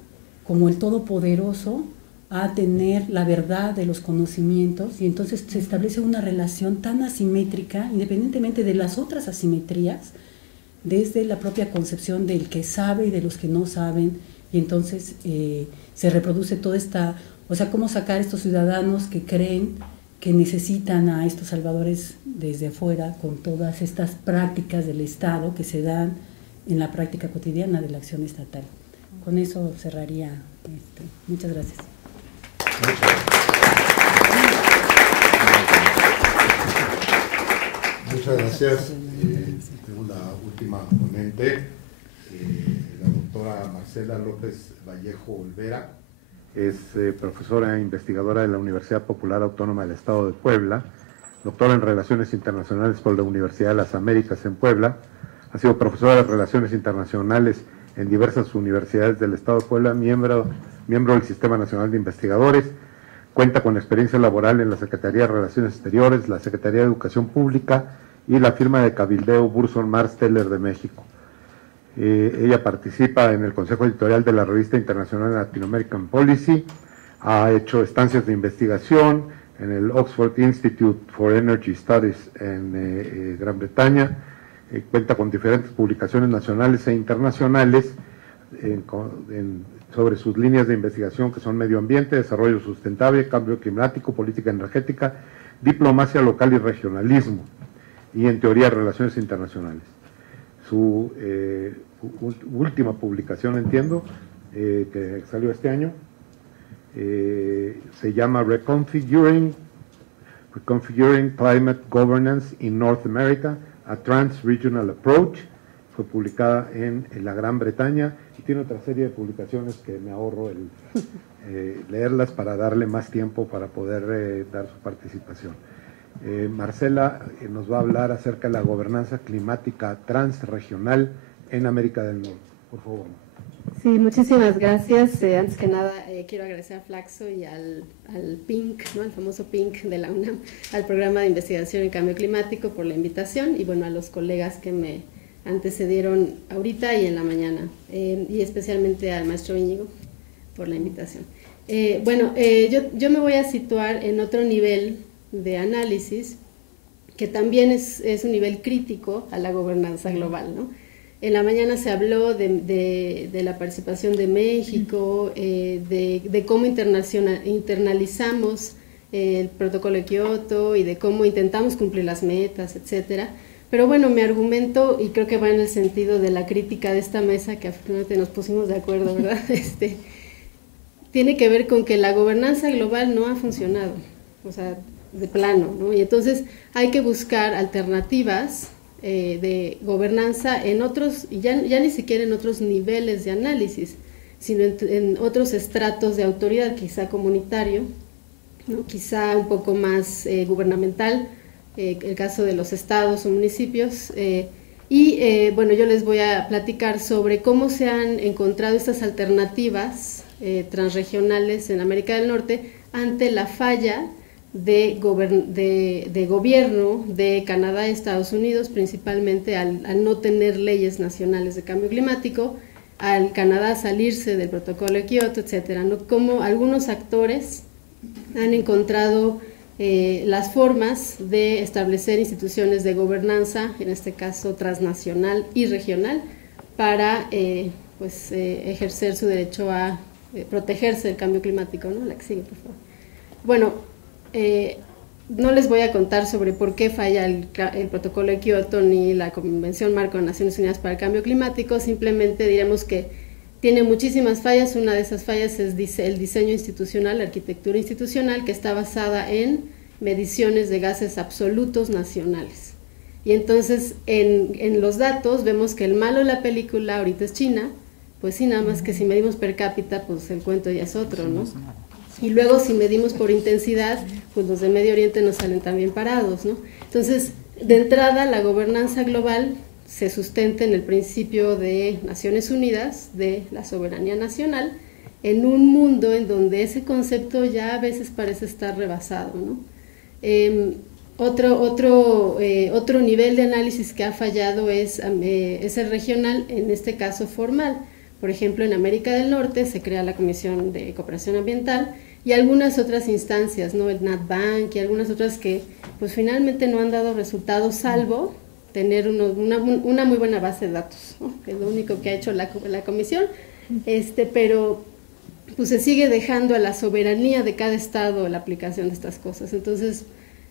como el todopoderoso a tener la verdad de los conocimientos, y entonces se establece una relación tan asimétrica, independientemente de las otras asimetrías, desde la propia concepción del que sabe y de los que no saben, y entonces se reproduce toda esta, o sea, cómo sacar a estos ciudadanos que creen que necesitan a estos salvadores desde afuera, con todas estas prácticas del Estado que se dan en la práctica cotidiana de la acción estatal. Con eso cerraría. Muchas gracias. Muchas gracias. Tengo la última ponente, la doctora Marcela López Vallejo Olvera. Es profesora e investigadora de la Universidad Popular Autónoma del Estado de Puebla, doctora en Relaciones Internacionales por la Universidad de las Américas en Puebla. Ha sido profesora de Relaciones Internacionales en diversas universidades del Estado de Puebla, miembro del Sistema Nacional de Investigadores. Cuenta con experiencia laboral en la Secretaría de Relaciones Exteriores, la Secretaría de Educación Pública y la firma de cabildeo Burson Marsteller de México. Ella participa en el Consejo Editorial de la Revista Internacional Latin American Policy, ha hecho estancias de investigación en el Oxford Institute for Energy Studies en Gran Bretaña, cuenta con diferentes publicaciones nacionales e internacionales sobre sus líneas de investigación, que son medio ambiente, desarrollo sustentable, cambio climático, política energética, diplomacia local y regionalismo, y en teoría de relaciones internacionales. Su última publicación, entiendo, que salió este año, se llama Reconfiguring Climate Governance in North America, a Trans-Regional Approach. Fue publicada en la Gran Bretaña y tiene otra serie de publicaciones que me ahorro leerlas para darle más tiempo para poder dar su participación. Marcela nos va a hablar acerca de la gobernanza climática transregional en América del Norte. Por favor. Sí, muchísimas gracias. Antes que nada, quiero agradecer a Flaxo y al PINC, ¿no? El famoso PINC de la UNAM, al Programa de Investigación en Cambio Climático por la invitación, y bueno, a los colegas que me antecedieron ahorita y en la mañana, y especialmente al maestro Íñigo por la invitación. Yo me voy a situar en otro nivel de análisis que también es un nivel crítico a la gobernanza global, ¿no? En la mañana se habló de la participación de México, de cómo internalizamos el protocolo de Kioto y de cómo intentamos cumplir las metas, etcétera. Pero bueno, mi argumento, y creo que va en el sentido de la crítica de esta mesa, que afortunadamente nos pusimos de acuerdo, ¿verdad? Tiene que ver con que la gobernanza global no ha funcionado, o sea, de plano, ¿no? Y entonces hay que buscar alternativas de gobernanza en otros, ya ni siquiera en otros niveles de análisis, sino en otros estratos de autoridad, quizá comunitario, ¿no? Quizá un poco más gubernamental, el caso de los estados o municipios, bueno, yo les voy a platicar sobre cómo se han encontrado estas alternativas transregionales en América del Norte ante la falla de gobierno de Canadá y Estados Unidos, principalmente al no tener leyes nacionales de cambio climático, al Canadá salirse del protocolo de Kioto, etcétera, ¿no? Como algunos actores han encontrado las formas de establecer instituciones de gobernanza, en este caso transnacional y regional, para ejercer su derecho a protegerse del cambio climático, ¿no? La que sigue, por favor. Bueno, no les voy a contar sobre por qué falla el protocolo de Kioto ni la Convención Marco de Naciones Unidas para el Cambio Climático, simplemente diremos que tiene muchísimas fallas. Una de esas fallas es el diseño institucional, la arquitectura institucional, que está basada en mediciones de gases absolutos nacionales. Y entonces en los datos vemos que el malo de la película ahorita es China, pues sí, nada más que si medimos per cápita, pues el cuento ya es otro, ¿no? Y luego si medimos por intensidad, pues los de Medio Oriente nos salen también parados, ¿no? Entonces, de entrada, la gobernanza global se sustenta en el principio de Naciones Unidas, de la soberanía nacional, en un mundo en donde ese concepto ya a veces parece estar rebasado, ¿no? Otro nivel de análisis que ha fallado es el regional, en este caso formal. Por ejemplo, en América del Norte se crea la Comisión de Cooperación Ambiental y algunas otras instancias, ¿no? El NatBank y algunas otras que pues finalmente no han dado resultados, salvo tener una muy buena base de datos, ¿no? Que es lo único que ha hecho la comisión, pero pues se sigue dejando a la soberanía de cada estado la aplicación de estas cosas. Entonces,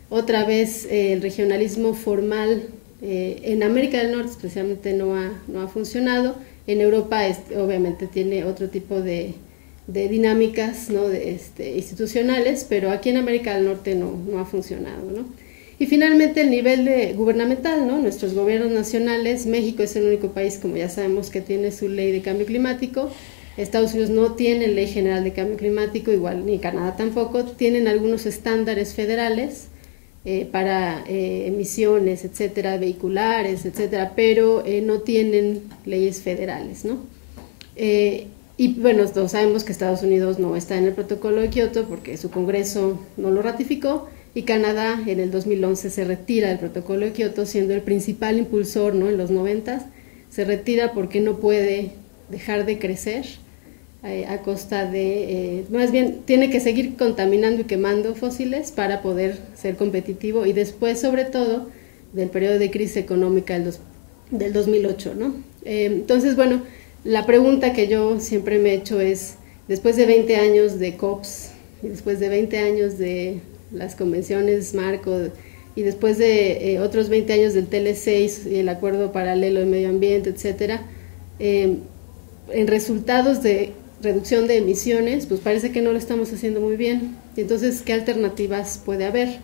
otra vez el regionalismo formal en América del Norte especialmente no ha funcionado. En Europa obviamente tiene otro tipo de dinámicas, ¿no? Institucionales, pero aquí en América del Norte no ha funcionado, ¿no? Y finalmente el nivel gubernamental, ¿no? Nuestros gobiernos nacionales. México es el único país, como ya sabemos, que tiene su ley de cambio climático. Estados Unidos no tiene ley general de cambio climático, igual ni Canadá tampoco. Tienen algunos estándares federales para emisiones, etcétera, vehiculares, etcétera, pero no tienen leyes federales, ¿no? Y bueno, todos sabemos que Estados Unidos no está en el protocolo de Kioto porque su Congreso no lo ratificó, y Canadá en el 2011 se retira del protocolo de Kioto, siendo el principal impulsor, ¿no? En los 90s, se retira porque no puede dejar de crecer a costa de, más bien tiene que seguir contaminando y quemando fósiles para poder ser competitivo, y después sobre todo del periodo de crisis económica del 2008, ¿no? Entonces, bueno, la pregunta que yo siempre me he hecho es, después de 20 años de COPs y después de 20 años de las convenciones marco y después de otros 20 años del TLC y el acuerdo paralelo de medio ambiente, etcétera, en resultados de reducción de emisiones, pues parece que no lo estamos haciendo muy bien. Entonces, ¿qué alternativas puede haber?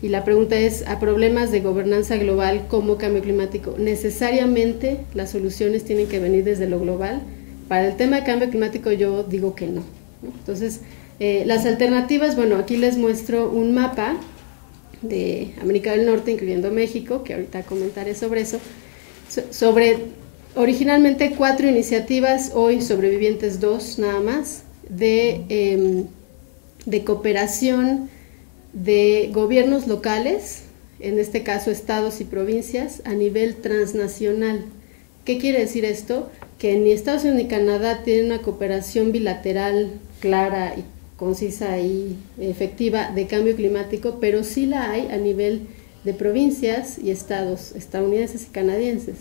Y la pregunta es, ¿a problemas de gobernanza global como cambio climático necesariamente las soluciones tienen que venir desde lo global? Para el tema de cambio climático yo digo que no, ¿no? Entonces, las alternativas, bueno, aquí les muestro un mapa de América del Norte, incluyendo México, que ahorita comentaré sobre eso, sobre originalmente 4 iniciativas, hoy sobrevivientes 2 nada más, de cooperación de gobiernos locales, en este caso estados y provincias, a nivel transnacional. ¿Qué quiere decir esto? Que ni Estados Unidos ni Canadá tienen una cooperación bilateral clara y concisa y efectiva de cambio climático, pero sí la hay a nivel de provincias y estados estadounidenses y canadienses.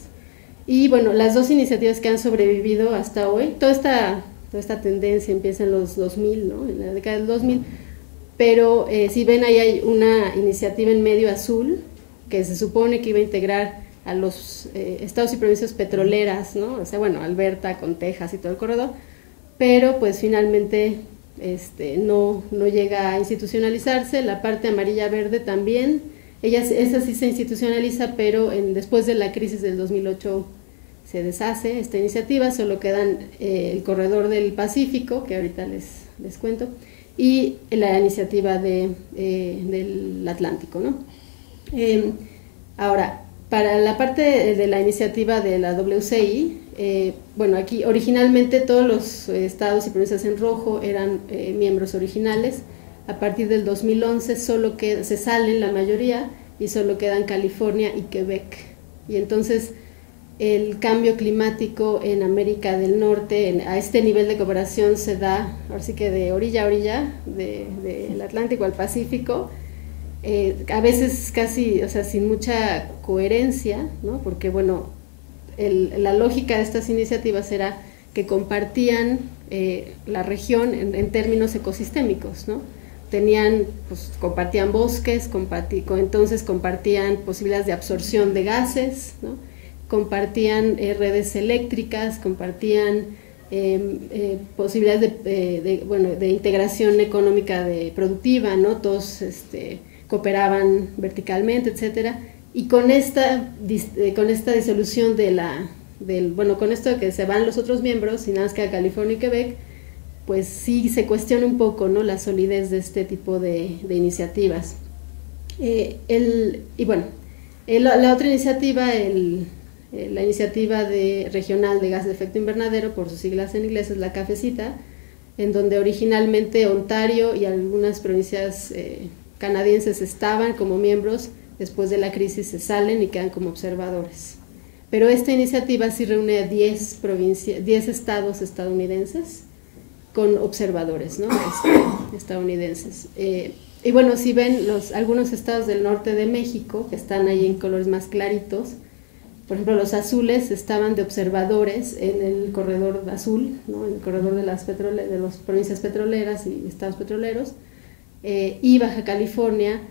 Y bueno, las dos iniciativas que han sobrevivido hasta hoy, toda esta tendencia empieza en los 2000, ¿no? En la década del 2000, pero si ven ahí hay una iniciativa en medio azul que se supone que iba a integrar a los estados y provincias petroleras, ¿no? O sea, bueno, Alberta con Texas y todo el corredor, pero pues finalmente no llega a institucionalizarse. La parte amarilla-verde también, esa sí se institucionaliza, pero después de la crisis del 2008 se deshace esta iniciativa, solo quedan el corredor del Pacífico, que ahorita les cuento, y la iniciativa del Atlántico, ¿no? Ahora, para la parte de la iniciativa de la WCI, bueno, aquí originalmente todos los estados y provincias en rojo eran miembros originales. A partir del 2011 se salen la mayoría y solo quedan California y Quebec. Y entonces el cambio climático en América del Norte, a este nivel de cooperación se da, ahora sí que de orilla a orilla, del Atlántico al Pacífico, a veces casi, o sea, sin mucha coherencia, ¿no? Porque bueno, la lógica de estas iniciativas era que compartían la región en términos ecosistémicos, ¿no? Compartían bosques, entonces compartían posibilidades de absorción de gases, ¿no? Compartían redes eléctricas, compartían posibilidades de integración económica productiva, ¿no? Todos cooperaban verticalmente, etcétera. Y con esta disolución con esto de que se van los otros miembros y nada más queda California y Quebec, pues sí se cuestiona un poco, ¿no?, la solidez de este tipo de iniciativas. La otra iniciativa, la iniciativa regional de gases de efecto invernadero, por sus siglas en inglés, es la CAFECITA, en donde originalmente Ontario y algunas provincias canadienses estaban como miembros. Después de la crisis se salen y quedan como observadores. Pero esta iniciativa sí reúne a 10 estados estadounidenses con observadores, ¿no?, estadounidenses. Y bueno, si ven algunos estados del norte de México, que están ahí en colores más claritos, por ejemplo, los azules estaban de observadores en el corredor azul, ¿no?, en el corredor de las provincias petroleras y estados petroleros, y Baja California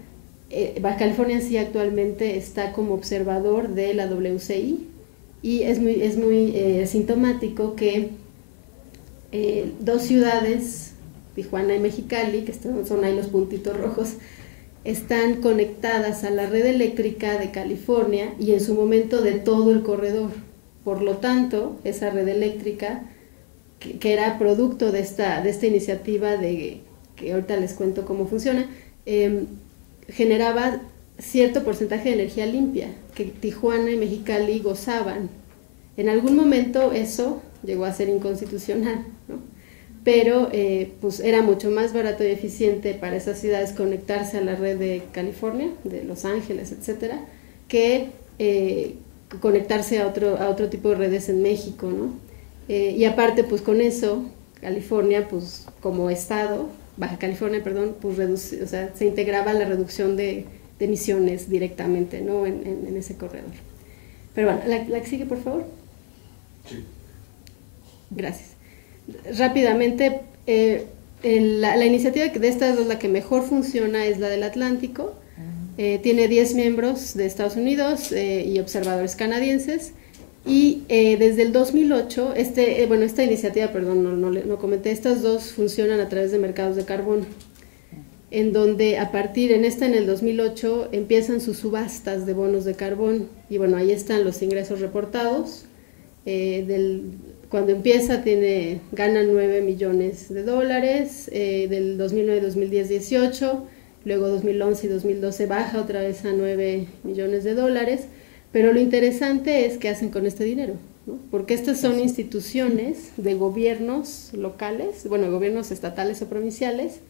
en sí actualmente está como observador de la WCI, y es muy sintomático que dos ciudades, Tijuana y Mexicali, que son ahí los puntitos rojos, están conectadas a la red eléctrica de California y en su momento de todo el corredor. Por lo tanto, esa red eléctrica, que era producto de esta iniciativa que ahorita les cuento cómo funciona, generaba cierto porcentaje de energía limpia que Tijuana y Mexicali gozaban. En algún momento eso llegó a ser inconstitucional, ¿no? Pero pues era mucho más barato y eficiente para esas ciudades conectarse a la red de California, de Los Ángeles, etcétera, que conectarse a otro tipo de redes en México, ¿no? Y aparte, pues con eso, California, pues como estado, Baja California, perdón, pues se integraba la reducción de emisiones directamente, ¿no?, en ese corredor. Pero bueno, la que sigue, por favor. Sí. Gracias. Rápidamente, la iniciativa de estas dos, la que mejor funciona es la del Atlántico. Tiene 10 miembros de Estados Unidos y observadores canadienses. Y desde el 2008, esta iniciativa, perdón, no comenté, estas dos funcionan a través de mercados de carbón, en donde en el 2008 empiezan sus subastas de bonos de carbón, y bueno, ahí están los ingresos reportados. Cuando empieza ganan $9 millones, del 2009, 2010, 18, luego 2011 y 2012 baja otra vez a $9 millones. Pero lo interesante es qué hacen con este dinero, ¿no? Porque estas son instituciones de gobiernos locales, gobiernos estatales o provinciales,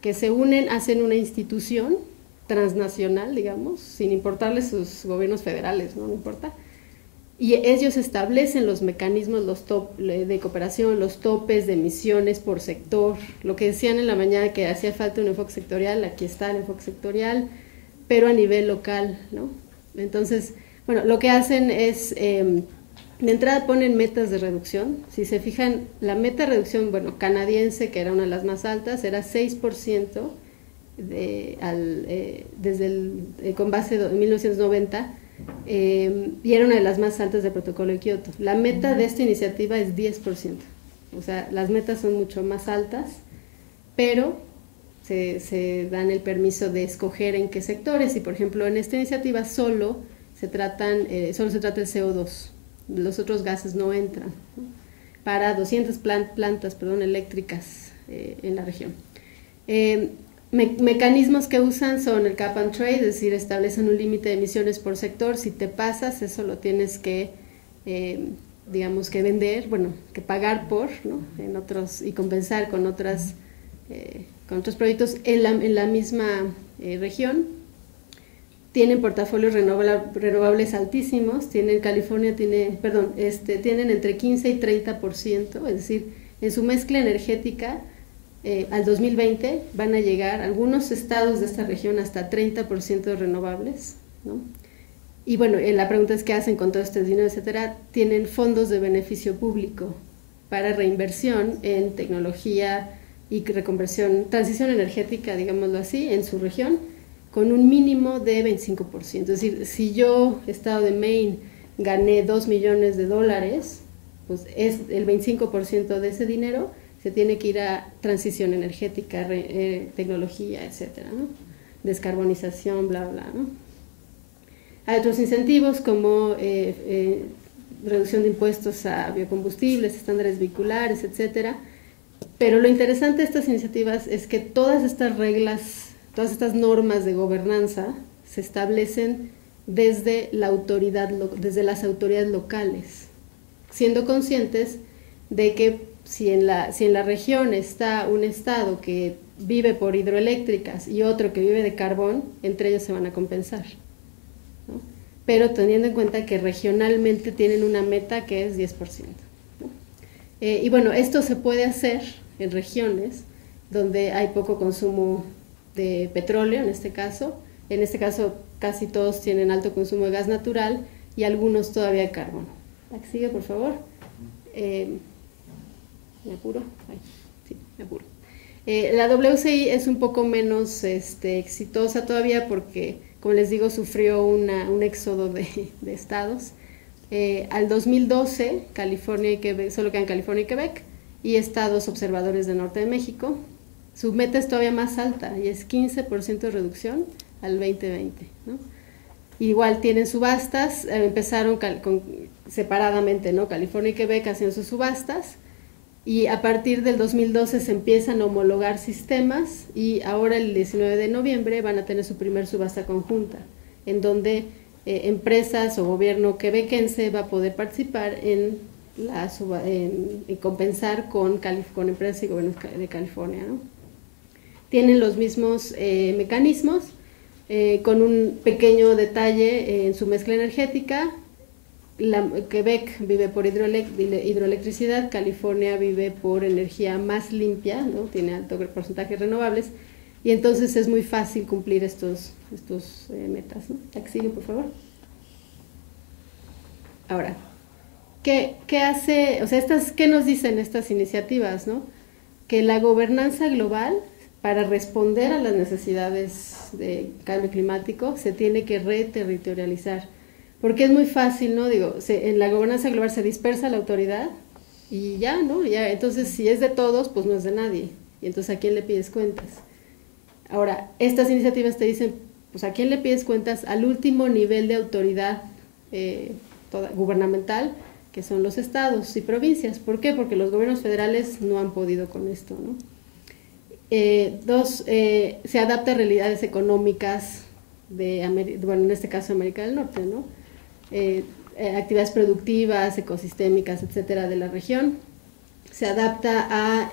que se unen, hacen una institución transnacional, digamos, sin importarles sus gobiernos federales, no importa, y ellos establecen los mecanismos de cooperación, los topes de emisiones por sector. Lo que decían en la mañana que hacía falta un enfoque sectorial, aquí está el enfoque sectorial, pero a nivel local, ¿no? Entonces, bueno, lo que hacen es, de entrada ponen metas de reducción. Si se fijan, la meta de reducción, bueno, canadiense, que era una de las más altas, era 6% con base en 1990, y era una de las más altas del protocolo de Kioto. La meta de esta iniciativa es 10%, o sea, las metas son mucho más altas, pero se dan el permiso de escoger en qué sectores, y por ejemplo en esta iniciativa solo se trata el CO2, los otros gases no entran, ¿no? Para 200 plantas eléctricas en la región. Mecanismos que usan son el cap and trade, es decir, establecen un límite de emisiones por sector. Si te pasas, eso lo tienes que, digamos, que vender, bueno, que pagar por, ¿no? En otros, y compensar con otros proyectos en la misma región. Tienen portafolios renovables altísimos. California tienen entre 15 y 30%, es decir, en su mezcla energética. Al 2020 van a llegar algunos estados de esta región hasta 30% de renovables, ¿no? Y bueno, la pregunta es qué hacen con todo este dinero, etcétera. Tienen fondos de beneficio público para reinversión en tecnología y reconversión, transición energética, digámoslo así, en su región, con un mínimo de 25%. Es decir, si yo, estado de Maine, gané $2 millones, pues es el 25% de ese dinero se tiene que ir a transición energética, tecnología, etcétera, ¿no? Descarbonización, bla, bla, ¿no? Hay otros incentivos como reducción de impuestos a biocombustibles, estándares vehiculares, etcétera. Pero lo interesante de estas iniciativas es que todas estas reglas, todas estas normas de gobernanza se establecen desde las autoridades locales, siendo conscientes de que si en la región está un estado que vive por hidroeléctricas y otro que vive de carbón, entre ellos se van a compensar, ¿no? Pero teniendo en cuenta que regionalmente tienen una meta que es 10%, ¿no? Y bueno, esto se puede hacer en regiones donde hay poco consumo de petróleo, en este caso casi todos tienen alto consumo de gas natural y algunos todavía de carbón. La que sigue, por favor. ¿Me apuro? Ay, sí, me apuro. La WCI es un poco menos exitosa todavía porque, como les digo, sufrió un éxodo de estados. Al 2012, California y Quebec, solo quedan California y Quebec, y estados observadores del norte de México. Su meta es todavía más alta y es 15% de reducción al 2020, ¿no? Igual tienen subastas, empezaron separadamente, ¿no? California y Quebec hacían sus subastas, y a partir del 2012 se empiezan a homologar sistemas, y ahora el 19 de noviembre van a tener su primer subasta conjunta, en donde empresas o gobierno quebequense va a poder participar en compensar con empresas y gobiernos de California, ¿no? Tienen los mismos mecanismos, con un pequeño detalle en su mezcla energética. Quebec vive por hidroelectricidad, California vive por energía más limpia, ¿no? Tiene alto porcentaje de renovables, y entonces es muy fácil cumplir estos metas, ¿no? La que sigue, por favor. Ahora, ¿qué hace? O sea, ¿qué nos dicen estas iniciativas, no? Que la gobernanza global, para responder a las necesidades de cambio climático, se tiene que reterritorializar. Porque es muy fácil, ¿no? Digo, en la gobernanza global se dispersa la autoridad y ya, ¿no? Ya, entonces, si es de todos, pues no es de nadie. Y entonces, ¿a quién le pides cuentas? Ahora, estas iniciativas te dicen, pues, ¿a quién le pides cuentas? Al último nivel de autoridad gubernamental, que son los estados y provincias. ¿Por qué? Porque los gobiernos federales no han podido con esto, ¿no? Se adapta a realidades económicas bueno, en este caso América del Norte, ¿no? Actividades productivas, ecosistémicas, etcétera, de la región. Se adapta a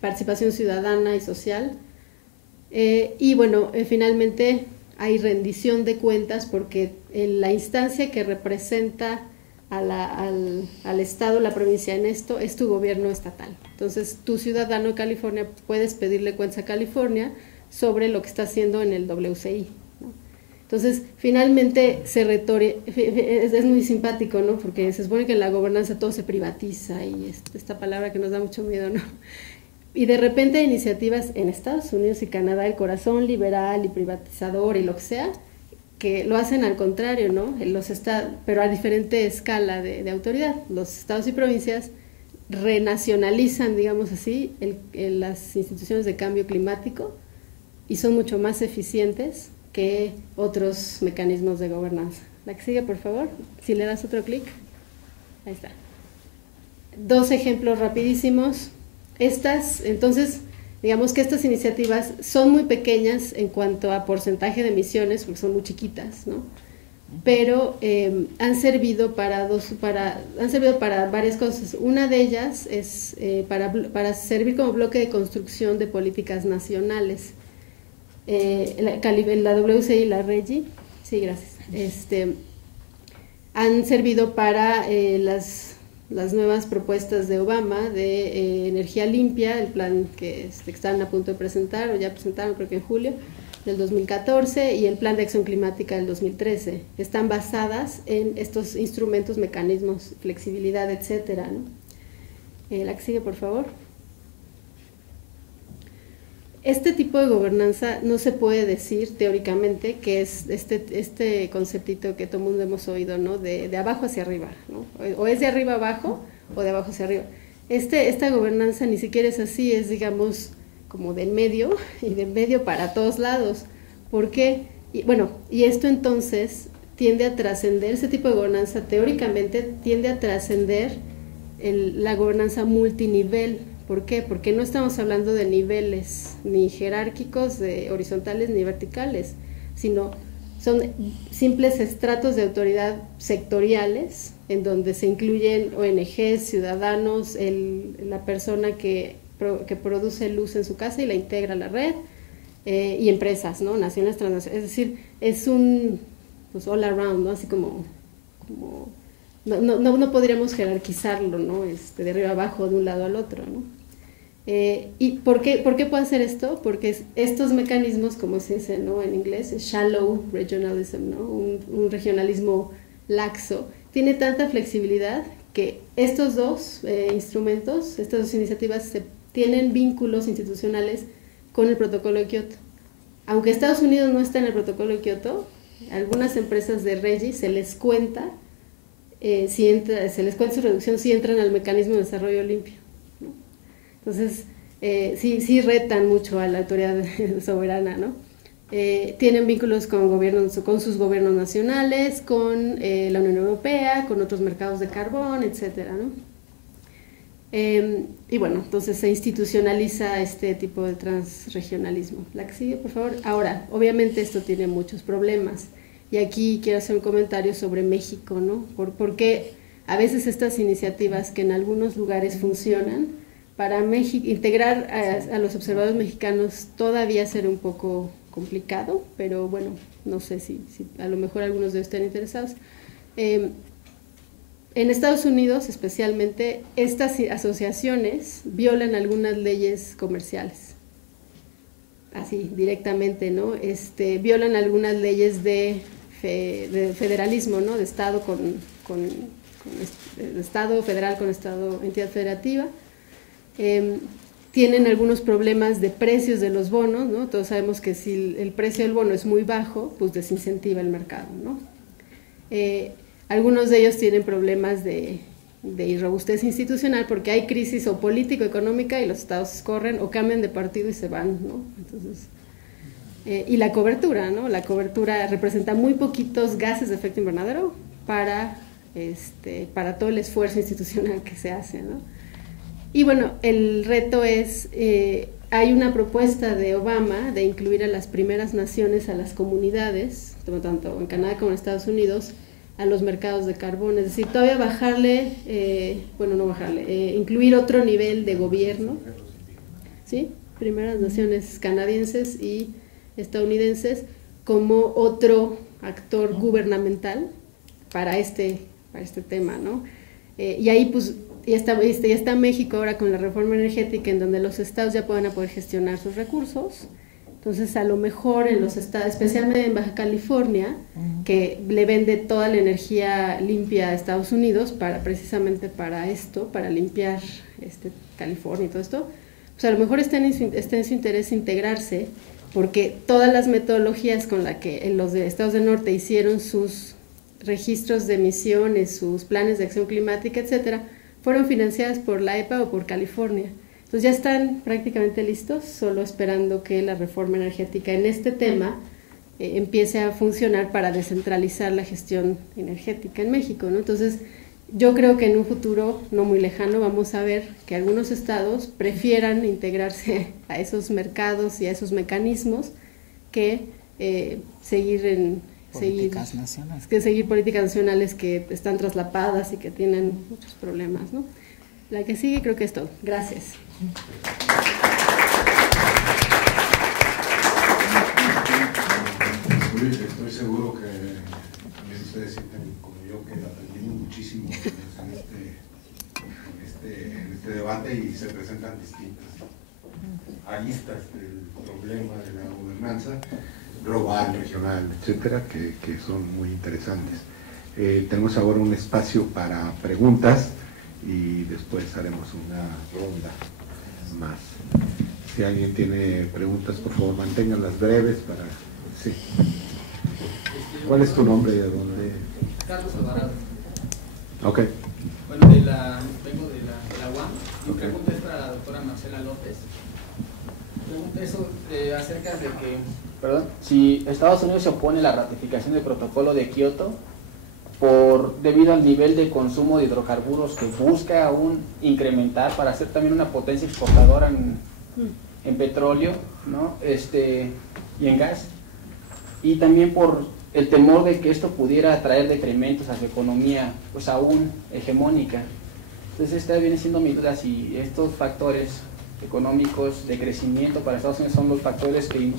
participación ciudadana y social. Y bueno, finalmente hay rendición de cuentas porque la instancia que representa al Estado, la provincia en esto, es tu gobierno estatal. Entonces, tu ciudadano de California puedes pedirle cuentas a California sobre lo que está haciendo en el WCI, ¿no? Entonces, finalmente es muy simpático, ¿no? Porque se supone que en la gobernanza todo se privatiza y esta palabra que nos da mucho miedo, ¿no? Y de repente hay iniciativas en Estados Unidos y Canadá, el corazón liberal y privatizador y lo que sea, que lo hacen al contrario, ¿no? Pero a diferente escala de autoridad. Los estados y provincias renacionalizan, digamos así, las instituciones de cambio climático y son mucho más eficientes que otros mecanismos de gobernanza. La que sigue, por favor, si le das otro clic. Ahí está. 2 ejemplos rapidísimos. Entonces, digamos que estas iniciativas son muy pequeñas en cuanto a porcentaje de emisiones, porque son muy chiquitas, ¿no? Pero han servido para varias cosas. Una de ellas es para servir como bloque de construcción de políticas nacionales. La WCI y la RGGI, sí, gracias, han servido para las nuevas propuestas de Obama de energía limpia, el plan que están a punto de presentar, o ya presentaron creo que en julio del 2014, y el plan de acción climática del 2013. Están basadas en estos instrumentos, mecanismos, flexibilidad, etcétera, ¿no? La que sigue, por favor. Este tipo de gobernanza no se puede decir teóricamente que es este conceptito que todo el mundo hemos oído, ¿no? De abajo hacia arriba, ¿no? O es de arriba abajo o de abajo hacia arriba. Esta gobernanza ni siquiera es así, es, digamos, como del medio y del medio para todos lados. ¿Por qué? Y esto entonces tiende a trascender, ese tipo de gobernanza teóricamente tiende a trascender la gobernanza multinivel. ¿Por qué? Porque no estamos hablando de niveles ni jerárquicos, horizontales ni verticales, sino son simples estratos de autoridad sectoriales en donde se incluyen ONGs, ciudadanos, la persona que produce luz en su casa y la integra a la red, y empresas, ¿no? Naciones, transnacionales. Es decir, es un all around, ¿no? Así como no podríamos jerarquizarlo, ¿no? De arriba abajo, de un lado al otro, ¿no? ¿Y por qué puede hacer esto? Porque estos mecanismos, como se dice, ¿no? En inglés, es shallow regionalism, ¿no? Un regionalismo laxo, tiene tanta flexibilidad que estos dos instrumentos, estas dos iniciativas tienen vínculos institucionales con el protocolo de Kioto. Aunque Estados Unidos no está en el protocolo de Kioto, algunas empresas de RGGI se les cuenta su reducción si entran al mecanismo de desarrollo limpio, ¿no? Entonces, sí retan mucho a la autoridad soberana, ¿no? Tienen vínculos con sus gobiernos nacionales, con la Unión Europea, con otros mercados de carbón, etcétera, ¿no? Y bueno, entonces se institucionaliza este tipo de transregionalismo. La que sigue, por favor. Ahora, obviamente esto tiene muchos problemas. Y aquí quiero hacer un comentario sobre México, ¿no? Porque a veces estas iniciativas que en algunos lugares funcionan, para integrar a los observadores mexicanos todavía será un poco complicado, pero bueno, no sé si a lo mejor algunos de ustedes están interesados. En Estados Unidos, especialmente, estas asociaciones violan algunas leyes comerciales, así directamente, ¿no? Violan algunas leyes de federalismo, ¿no? De Estado de Estado federal con Estado, entidad federativa. Tienen algunos problemas de precios de los bonos, ¿no? Todos sabemos que si el precio del bono es muy bajo, pues desincentiva el mercado, ¿no? Algunos de ellos tienen problemas de irrobustez institucional porque hay crisis o político-económica y los estados corren o cambian de partido y se van, ¿no? Entonces, y la cobertura, ¿no? La cobertura representa muy poquitos gases de efecto invernadero para todo el esfuerzo institucional que se hace, ¿no? Y bueno, el reto es, hay una propuesta de Obama de incluir a las primeras naciones, a las comunidades, tanto en Canadá como en Estados Unidos, a los mercados de carbón, es decir, todavía incluir otro nivel de gobierno, ¿sí? Primeras naciones canadienses y estadounidenses, como otro actor gubernamental para este tema, ¿no? Y ahí pues ya está México ahora con la reforma energética, en donde los estados ya van a poder gestionar sus recursos. Entonces, a lo mejor en los estados, especialmente en Baja California, que le vende toda la energía limpia a Estados Unidos precisamente para esto, para limpiar California y todo esto, pues a lo mejor está en su interés integrarse, porque todas las metodologías con las que los de estados del norte hicieron sus registros de emisiones, sus planes de acción climática, etcétera, fueron financiadas por la EPA o por California. Entonces ya están prácticamente listos, solo esperando que la reforma energética en este tema empiece a funcionar para descentralizar la gestión energética en México, ¿no? Entonces yo creo que en un futuro no muy lejano vamos a ver que algunos estados prefieran integrarse a esos mercados y a esos mecanismos que seguir políticas nacionales que están traslapadas y que tienen muchos problemas, ¿no? La que sigue creo que es todo. Gracias. Estoy seguro que también ustedes sienten como yo que aprendimos muchísimo en este debate, y se presentan distintas aristas del problema de la gobernanza global, regional, etcétera, que son muy interesantes. Tenemos ahora un espacio para preguntas y después haremos una ronda más. Si alguien tiene preguntas, por favor, manténganlas breves para... Sí. ¿Cuál es tu nombre y de dónde? Carlos Alvarado. Ok. Bueno, vengo de la UAM. Mi pregunta es para la doctora Marcela López. Pregunta acerca de que, si Estados Unidos se opone a la ratificación del protocolo de Kioto debido al nivel de consumo de hidrocarburos que busca aún incrementar para ser también una potencia exportadora en petróleo, ¿no? Y en gas, y también por el temor de que esto pudiera traer decrementos a su economía pues aún hegemónica. Entonces esta viene siendo mi duda, si estos factores económicos de crecimiento para Estados Unidos son los factores que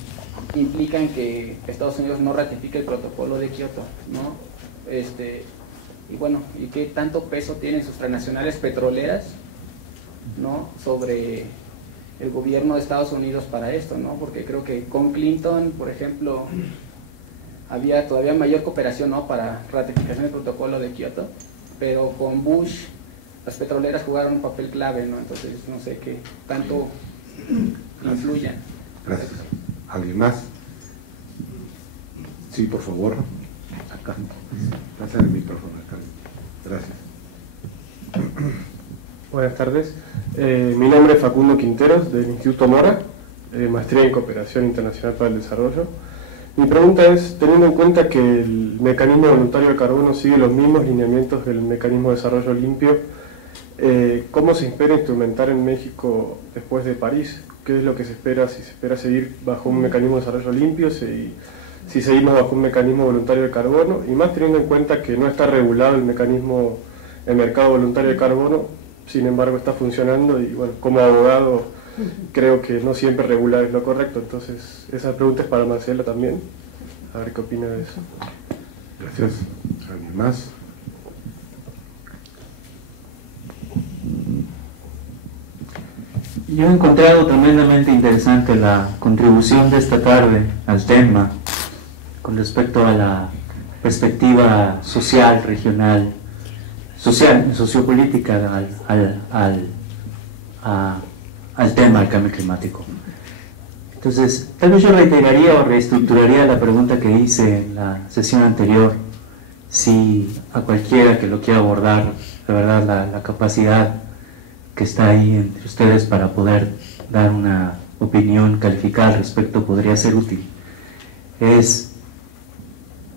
implican que Estados Unidos no ratifique el protocolo de Kioto, ¿no? Y bueno, ¿y qué tanto peso tienen sus transnacionales petroleras, ¿no?, sobre el gobierno de Estados Unidos para esto, ¿no? Porque creo que con Clinton, por ejemplo, había todavía mayor cooperación, ¿no?, para ratificación del protocolo de Kioto, pero con Bush las petroleras jugaron un papel clave, ¿no? Entonces no sé qué tanto influyen. Gracias. ¿Alguien más? Sí, por favor. Acá. Pasa el micrófono acá. Gracias. Buenas tardes. Mi nombre es Facundo Quinteros, del Instituto Mora, maestría en Cooperación Internacional para el Desarrollo. Mi pregunta es, teniendo en cuenta que el mecanismo voluntario de carbono sigue los mismos lineamientos del mecanismo de desarrollo limpio, ¿cómo se espera instrumentar en México después de París? ¿Qué es lo que se espera? Si se espera seguir bajo un mecanismo de desarrollo limpio, si seguimos bajo un mecanismo voluntario de carbono, y más teniendo en cuenta que no está regulado el mercado voluntario de carbono, sin embargo está funcionando, y bueno, como abogado creo que no siempre regular es lo correcto. Entonces esa pregunta es para Marcela también, a ver qué opina de eso. Gracias. ¿Alguien más? Yo he encontrado tremendamente interesante la contribución de esta tarde al tema con respecto a la perspectiva social, regional, sociopolítica al tema del cambio climático. Entonces, tal vez yo reiteraría o reestructuraría la pregunta que hice en la sesión anterior, si a cualquiera que lo quiera abordar, de verdad la capacidad que está ahí entre ustedes para poder dar una opinión calificada al respecto podría ser útil.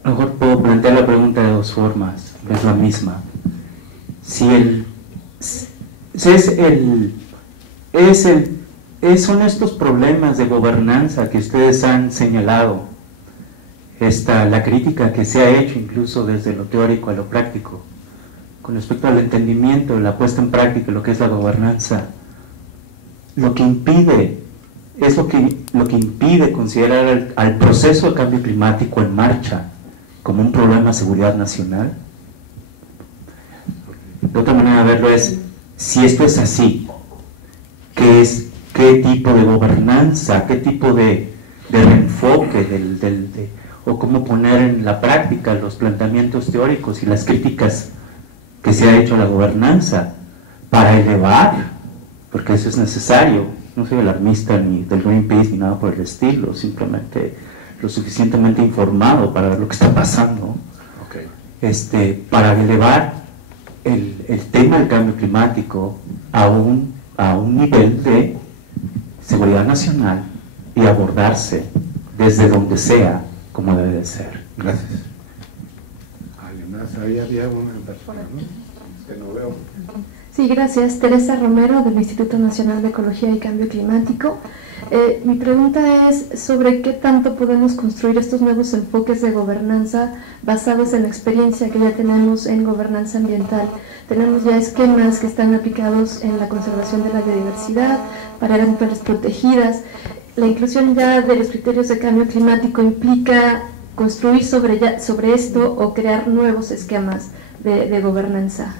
A lo mejor puedo plantear la pregunta de dos formas, es la misma. Son estos problemas de gobernanza que ustedes han señalado, la crítica que se ha hecho incluso desde lo teórico a lo práctico, con respecto al entendimiento, la puesta en práctica de lo que es la gobernanza, lo que impide es lo que impide considerar al proceso de cambio climático en marcha como un problema de seguridad nacional. De otra manera de verlo es, si esto es así, qué tipo de gobernanza, qué tipo de reenfoque o cómo poner en la práctica los planteamientos teóricos y las críticas que se ha hecho a la gobernanza para elevar, porque eso es necesario. No soy alarmista ni del Greenpeace ni nada por el estilo, simplemente lo suficientemente informado para ver lo que está pasando, para elevar el tema del cambio climático a un nivel de seguridad nacional y abordarse desde donde sea como debe de ser. Gracias. ¿Alguien más? Había una persona, ¿no? Es que no veo. Sí, gracias. Teresa Romero, del Instituto Nacional de Ecología y Cambio Climático. Mi pregunta es sobre qué tanto podemos construir estos nuevos enfoques de gobernanza basados en la experiencia que ya tenemos en gobernanza ambiental. Tenemos ya esquemas que están aplicados en la conservación de la biodiversidad, para áreas naturales protegidas. La inclusión ya de los criterios de cambio climático implica construir sobre esto o crear nuevos esquemas de gobernanza.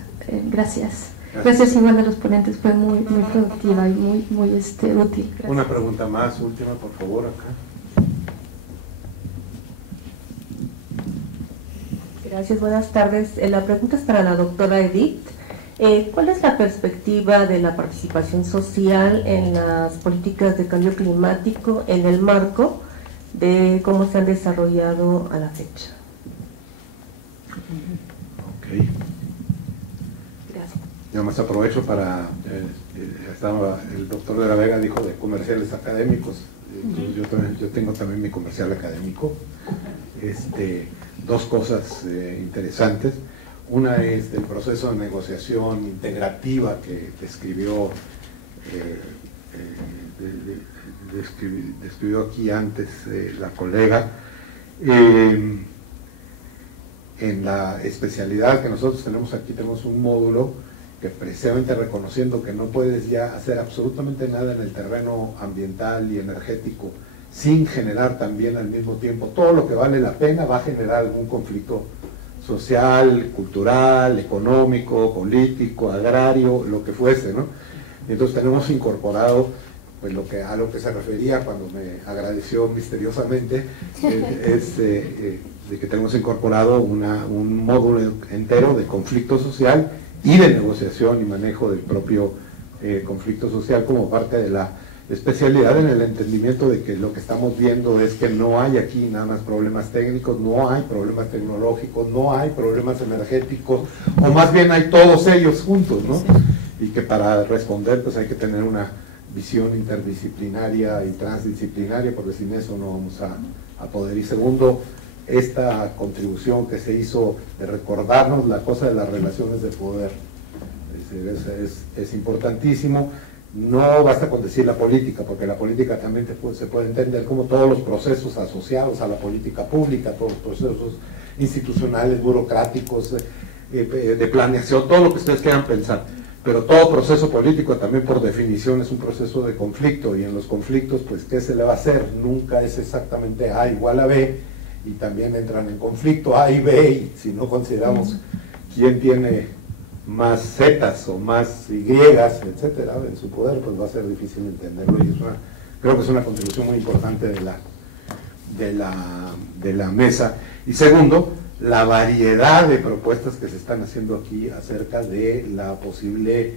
Gracias. Gracias igual a los ponentes, fue muy productiva y muy útil. Gracias. Una pregunta más, última, por favor, acá. Gracias, buenas tardes. La pregunta es para la doctora Edith. ¿Cuál es la perspectiva de la participación social en las políticas de cambio climático en el marco de cómo se han desarrollado a la fecha? Ok. Yo más aprovecho para, el doctor de la Vega dijo de comerciales académicos, yo tengo también mi comercial académico. Dos cosas interesantes. Una es del proceso de negociación integrativa que describió aquí antes la colega. En la especialidad que nosotros tenemos aquí, tenemos un módulo que precisamente reconociendo que no puedes ya hacer absolutamente nada en el terreno ambiental y energético sin generar también al mismo tiempo todo lo que vale la pena, va a generar algún conflicto social, cultural, económico, político, agrario, lo que fuese, ¿no? Y entonces tenemos incorporado, pues a lo que se refería cuando me agradeció misteriosamente, de que tenemos incorporado un módulo entero de conflicto social y de negociación y manejo del propio conflicto social como parte de la especialidad, en el entendimiento de que lo que estamos viendo es que no hay aquí nada más problemas técnicos, no hay problemas tecnológicos, no hay problemas energéticos, o más bien hay todos ellos juntos, ¿no? Y que para responder pues hay que tener una visión interdisciplinaria y transdisciplinaria, porque sin eso no vamos a poder. Y segundo, esta contribución que se hizo de recordarnos la cosa de las relaciones de poder, es importantísimo. No basta con decir la política, porque la política también se puede entender como todos los procesos asociados a la política pública, todos los procesos institucionales, burocráticos, de planeación, todo lo que ustedes quieran pensar. Pero todo proceso político también por definición es un proceso de conflicto, y en los conflictos, pues, ¿qué se le va a hacer? Nunca es exactamente A igual a B, y también entran en conflicto A y B, y si no consideramos quién tiene más zetas o más Y, etcétera, en su poder, pues va a ser difícil entenderlo, y creo que es una contribución muy importante de la mesa. Y segundo, la variedad de propuestas que se están haciendo aquí acerca de la posible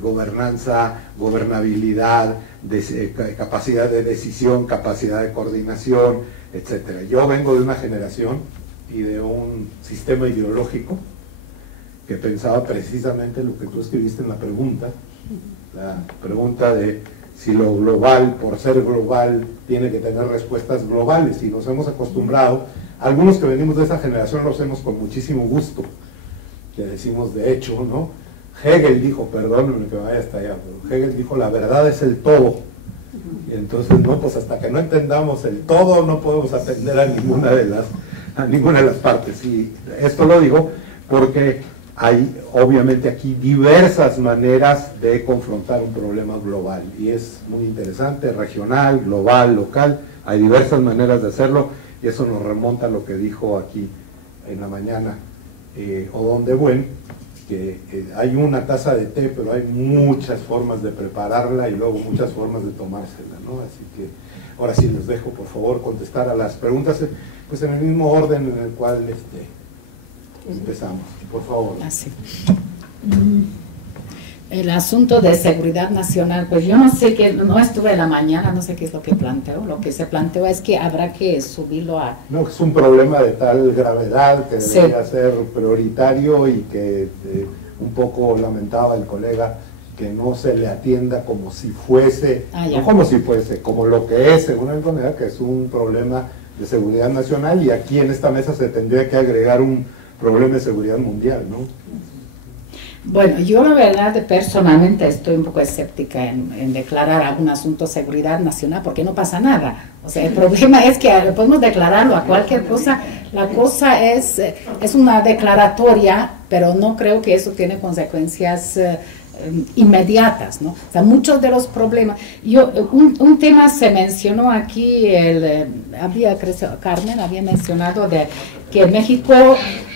gobernanza, gobernabilidad, capacidad de decisión, capacidad de coordinación, etcétera. Yo vengo de una generación y de un sistema ideológico que pensaba precisamente lo que tú escribiste en la pregunta de si lo global, por ser global, tiene que tener respuestas globales, y nos hemos acostumbrado, algunos que venimos de esa generación lo hacemos con muchísimo gusto, que decimos de hecho, ¿no? Hegel dijo, perdónenme que vaya hasta allá, pero Hegel dijo, la verdad es el todo. Y entonces, no, pues hasta que no entendamos el todo, no podemos atender a ninguna de las partes. Y esto lo digo porque hay obviamente aquí diversas maneras de confrontar un problema global y es muy interesante, regional, global, local, hay diversas maneras de hacerlo y eso nos remonta a lo que dijo aquí en la mañana Odón de Buen, que hay una taza de té, pero hay muchas formas de prepararla y luego muchas formas de tomársela, ¿no? Así que ahora sí les dejo, por favor, contestar a las preguntas, pues en el mismo orden en el cual empezamos, por favor. Así. El asunto de seguridad nacional, pues yo no sé qué, no estuve en la mañana, no sé qué es lo que planteó. Lo que se planteó es que habrá que subirlo a... No, es un problema de tal gravedad que debería ser prioritario y que un poco lamentaba el colega que no se le atienda como si fuese, no como si fuese, como lo que es, según el colega, que es un problema de seguridad nacional y aquí en esta mesa se tendría que agregar un problema de seguridad mundial, ¿no? Bueno, yo la verdad personalmente estoy un poco escéptica en declarar algún asunto de seguridad nacional porque no pasa nada. O sea, el problema es que podemos declararlo a cualquier cosa. La cosa es una declaratoria, pero no creo que eso tiene consecuencias inmediatas, ¿no? O sea, muchos de los problemas, un tema se mencionó aquí, Carmen había mencionado de que en México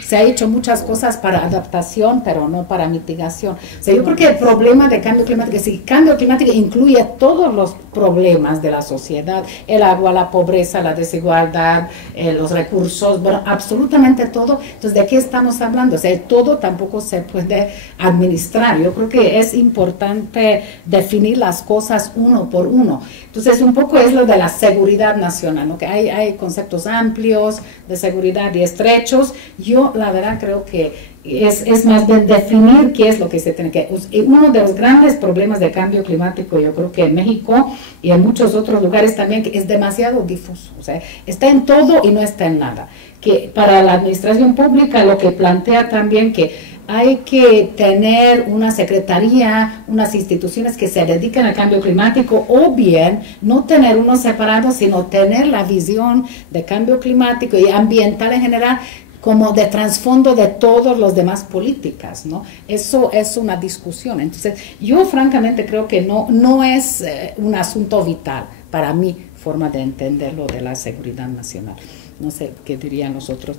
se ha hecho muchas cosas para adaptación, pero no para mitigación. O sea, yo creo que el problema de cambio climático, si el cambio climático incluye todos los problemas de la sociedad, el agua, la pobreza, la desigualdad, los recursos, bueno, absolutamente todo. Entonces, ¿de qué estamos hablando? O sea, el todo tampoco se puede administrar. Yo creo que es importante definir las cosas uno por uno. Entonces, un poco es lo de la seguridad nacional, ¿no? Que hay conceptos amplios de seguridad y estrechos. Yo, la verdad, creo que es más bien definir qué es lo que se tiene que... Uno de los grandes problemas de cambio climático, yo creo que en México y en muchos otros lugares también, que es demasiado difuso. O sea, está en todo y no está en nada. Que para la administración pública lo que plantea también que hay que tener una secretaría, unas instituciones que se dediquen al cambio climático, o bien no tener uno separado, sino tener la visión de cambio climático y ambiental en general como de trasfondo de todas las demás políticas, ¿no? Eso es una discusión. Entonces, yo francamente creo que no es un asunto vital para mi forma de entenderlo de la seguridad nacional. No sé qué dirían los otros.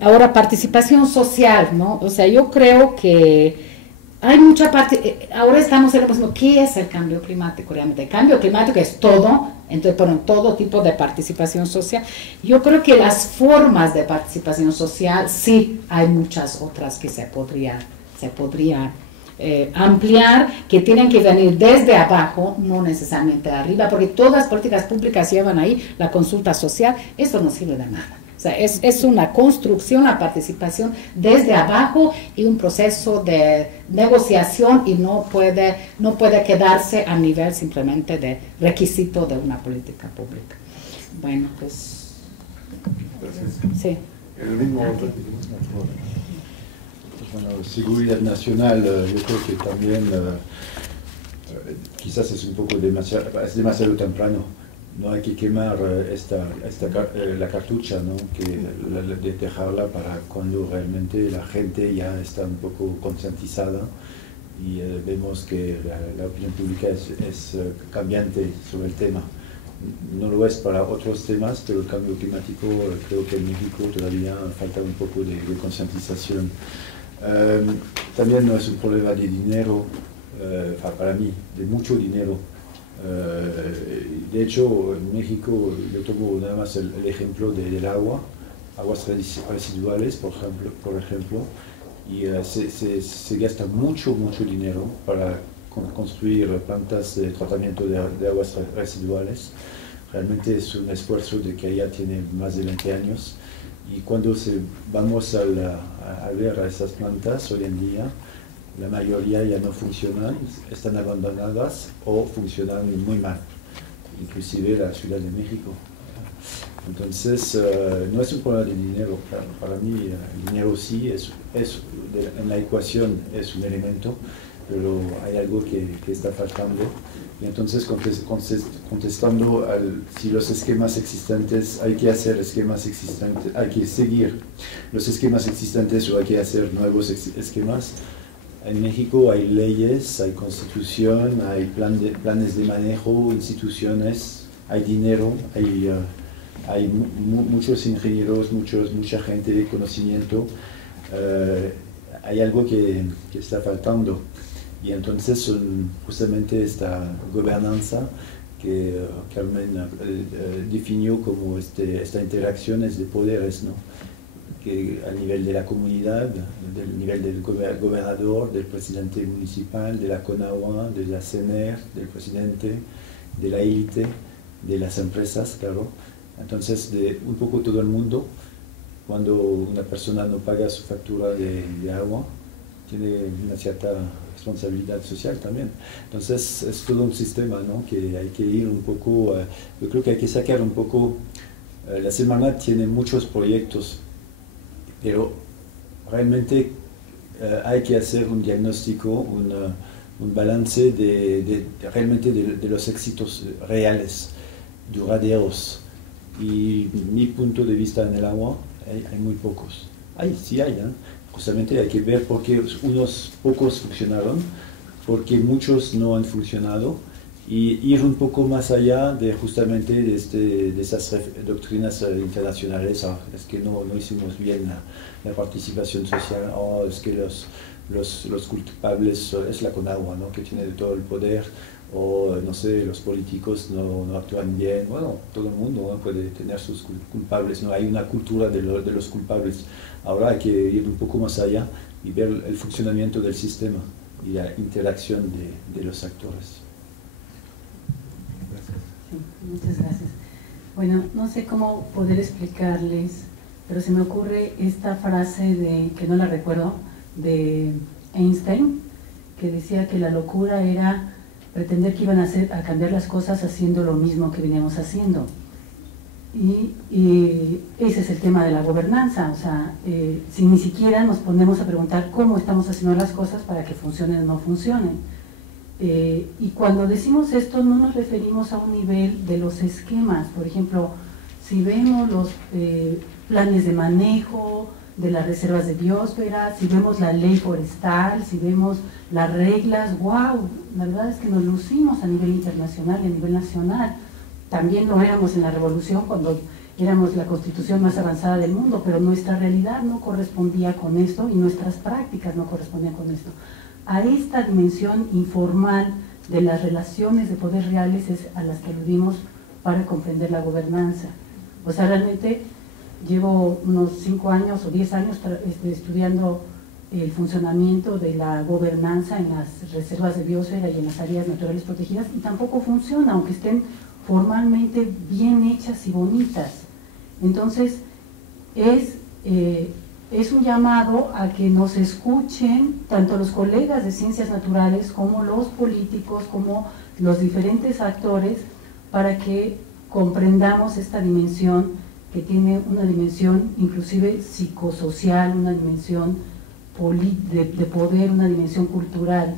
Ahora, participación social, ¿no? O sea, yo creo que hay mucha parte, ahora estamos en lo mismo, ¿qué es el cambio climático realmente? El cambio climático es todo, entonces ponen todo tipo de participación social. Yo creo que las formas de participación social, sí, hay muchas otras que se podría ampliar, que tienen que venir desde abajo, no necesariamente de arriba, porque todas las políticas públicas llevan ahí la consulta social, eso no sirve de nada. O sea, es una construcción, la participación desde abajo y un proceso de negociación y no puede quedarse a nivel simplemente de requisito de una política pública. Bueno, pues... Gracias. Sí. El mismo Bueno, seguridad nacional, yo creo que también quizás es un poco demasiado temprano. No hay que quemar la cartucha, ¿no? De dejarla para cuando realmente la gente ya está un poco concientizada y vemos que la opinión pública es cambiante sobre el tema. No lo es para otros temas, pero el cambio climático creo que en México todavía falta un poco de concientización. También no es un problema de dinero, para mí, de mucho dinero. De hecho, en México yo tomo nada más el ejemplo del agua, aguas residuales, por ejemplo, y se gasta mucho dinero para construir plantas de tratamiento de aguas residuales. Realmente es un esfuerzo de que ya tiene más de 20 años y cuando vamos a ver a esas plantas hoy en día, la mayoría ya no funcionan, están abandonadas o funcionan muy mal, inclusive la Ciudad de México. Entonces, no es un problema de dinero, para mí el dinero sí en la ecuación es un elemento, pero hay algo que está faltando. Y entonces contestando si los esquemas existentes, hay que hacer esquemas existentes, hay que seguir los esquemas existentes o hay que hacer nuevos esquemas. En México hay leyes, hay constitución, hay planes de manejo, instituciones, hay dinero, hay muchos ingenieros, mucha gente de conocimiento. Hay algo que está faltando. Y entonces justamente esta gobernanza que Carmen definió como esta interacciones de poderes, ¿no? Que a nivel de la comunidad, del nivel del gobernador, del presidente municipal, de la CONAGUA, de la CNR, del presidente, de la élite, de las empresas, claro. Entonces, de un poco todo el mundo, cuando una persona no paga su factura de agua, tiene una cierta responsabilidad social también. Entonces es todo un sistema, ¿no? Que hay que ir un poco, yo creo que hay que sacar un poco, la semana tiene muchos proyectos, pero realmente hay que hacer un diagnóstico, un balance realmente de los éxitos reales, duraderos. Y mi punto de vista en el agua, hay muy pocos. Sí hay, ¿eh? Justamente hay que ver por qué unos pocos funcionaron, por qué muchos no han funcionado, y ir un poco más allá de justamente de esas doctrinas internacionales. Es que no hicimos bien la participación social, es que los culpables es la CONAGUA, ¿no? Que tiene todo el poder, o no sé, los políticos no actúan bien. Bueno, todo el mundo, ¿no? Puede tener sus culpables, no hay una cultura de los culpables. Ahora hay que ir un poco más allá y ver el funcionamiento del sistema y la interacción de los actores. Sí, muchas gracias. Bueno, no sé cómo poder explicarles, pero se me ocurre esta frase que no la recuerdo, de Einstein, que decía que la locura era pretender que iban a cambiar las cosas haciendo lo mismo que veníamos haciendo. Y ese es el tema de la gobernanza, o sea, si ni siquiera nos ponemos a preguntar cómo estamos haciendo las cosas para que funcionen o no funcionen. Y cuando decimos esto no nos referimos a un nivel de los esquemas. Por ejemplo, si vemos los planes de manejo de las reservas de biosfera, si vemos la ley forestal, si vemos las reglas, wow, la verdad es que nos lucimos a nivel internacional y a nivel nacional. También lo éramos en la revolución cuando éramos la constitución más avanzada del mundo, pero nuestra realidad no correspondía con esto y nuestras prácticas no correspondían con esto. A esta dimensión informal de las relaciones de poder reales es a las que aludimos para comprender la gobernanza. O sea, realmente llevo unos 5 años o 10 años estudiando el funcionamiento de la gobernanza en las reservas de biosfera y en las áreas naturales protegidas, y tampoco funciona, aunque estén formalmente bien hechas y bonitas. Entonces, es un llamado a que nos escuchen tanto los colegas de ciencias naturales como los políticos, como los diferentes actores, para que comprendamos esta dimensión que tiene una dimensión inclusive psicosocial, una dimensión de poder, una dimensión cultural,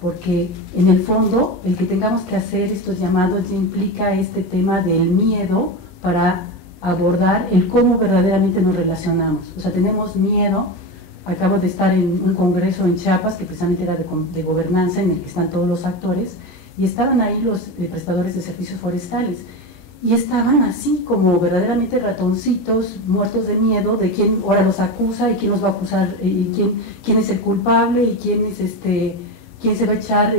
porque en el fondo el que tengamos que hacer estos llamados ya implica este tema del miedo para abordar el cómo verdaderamente nos relacionamos. O sea, tenemos miedo. Acabo de estar en un congreso en Chiapas que precisamente era de gobernanza, en el que están todos los actores, y estaban ahí los prestadores de servicios forestales, y estaban así como verdaderamente ratoncitos muertos de miedo de quién ahora los acusa y quién los va a acusar, y quién es el culpable y quién se va a echar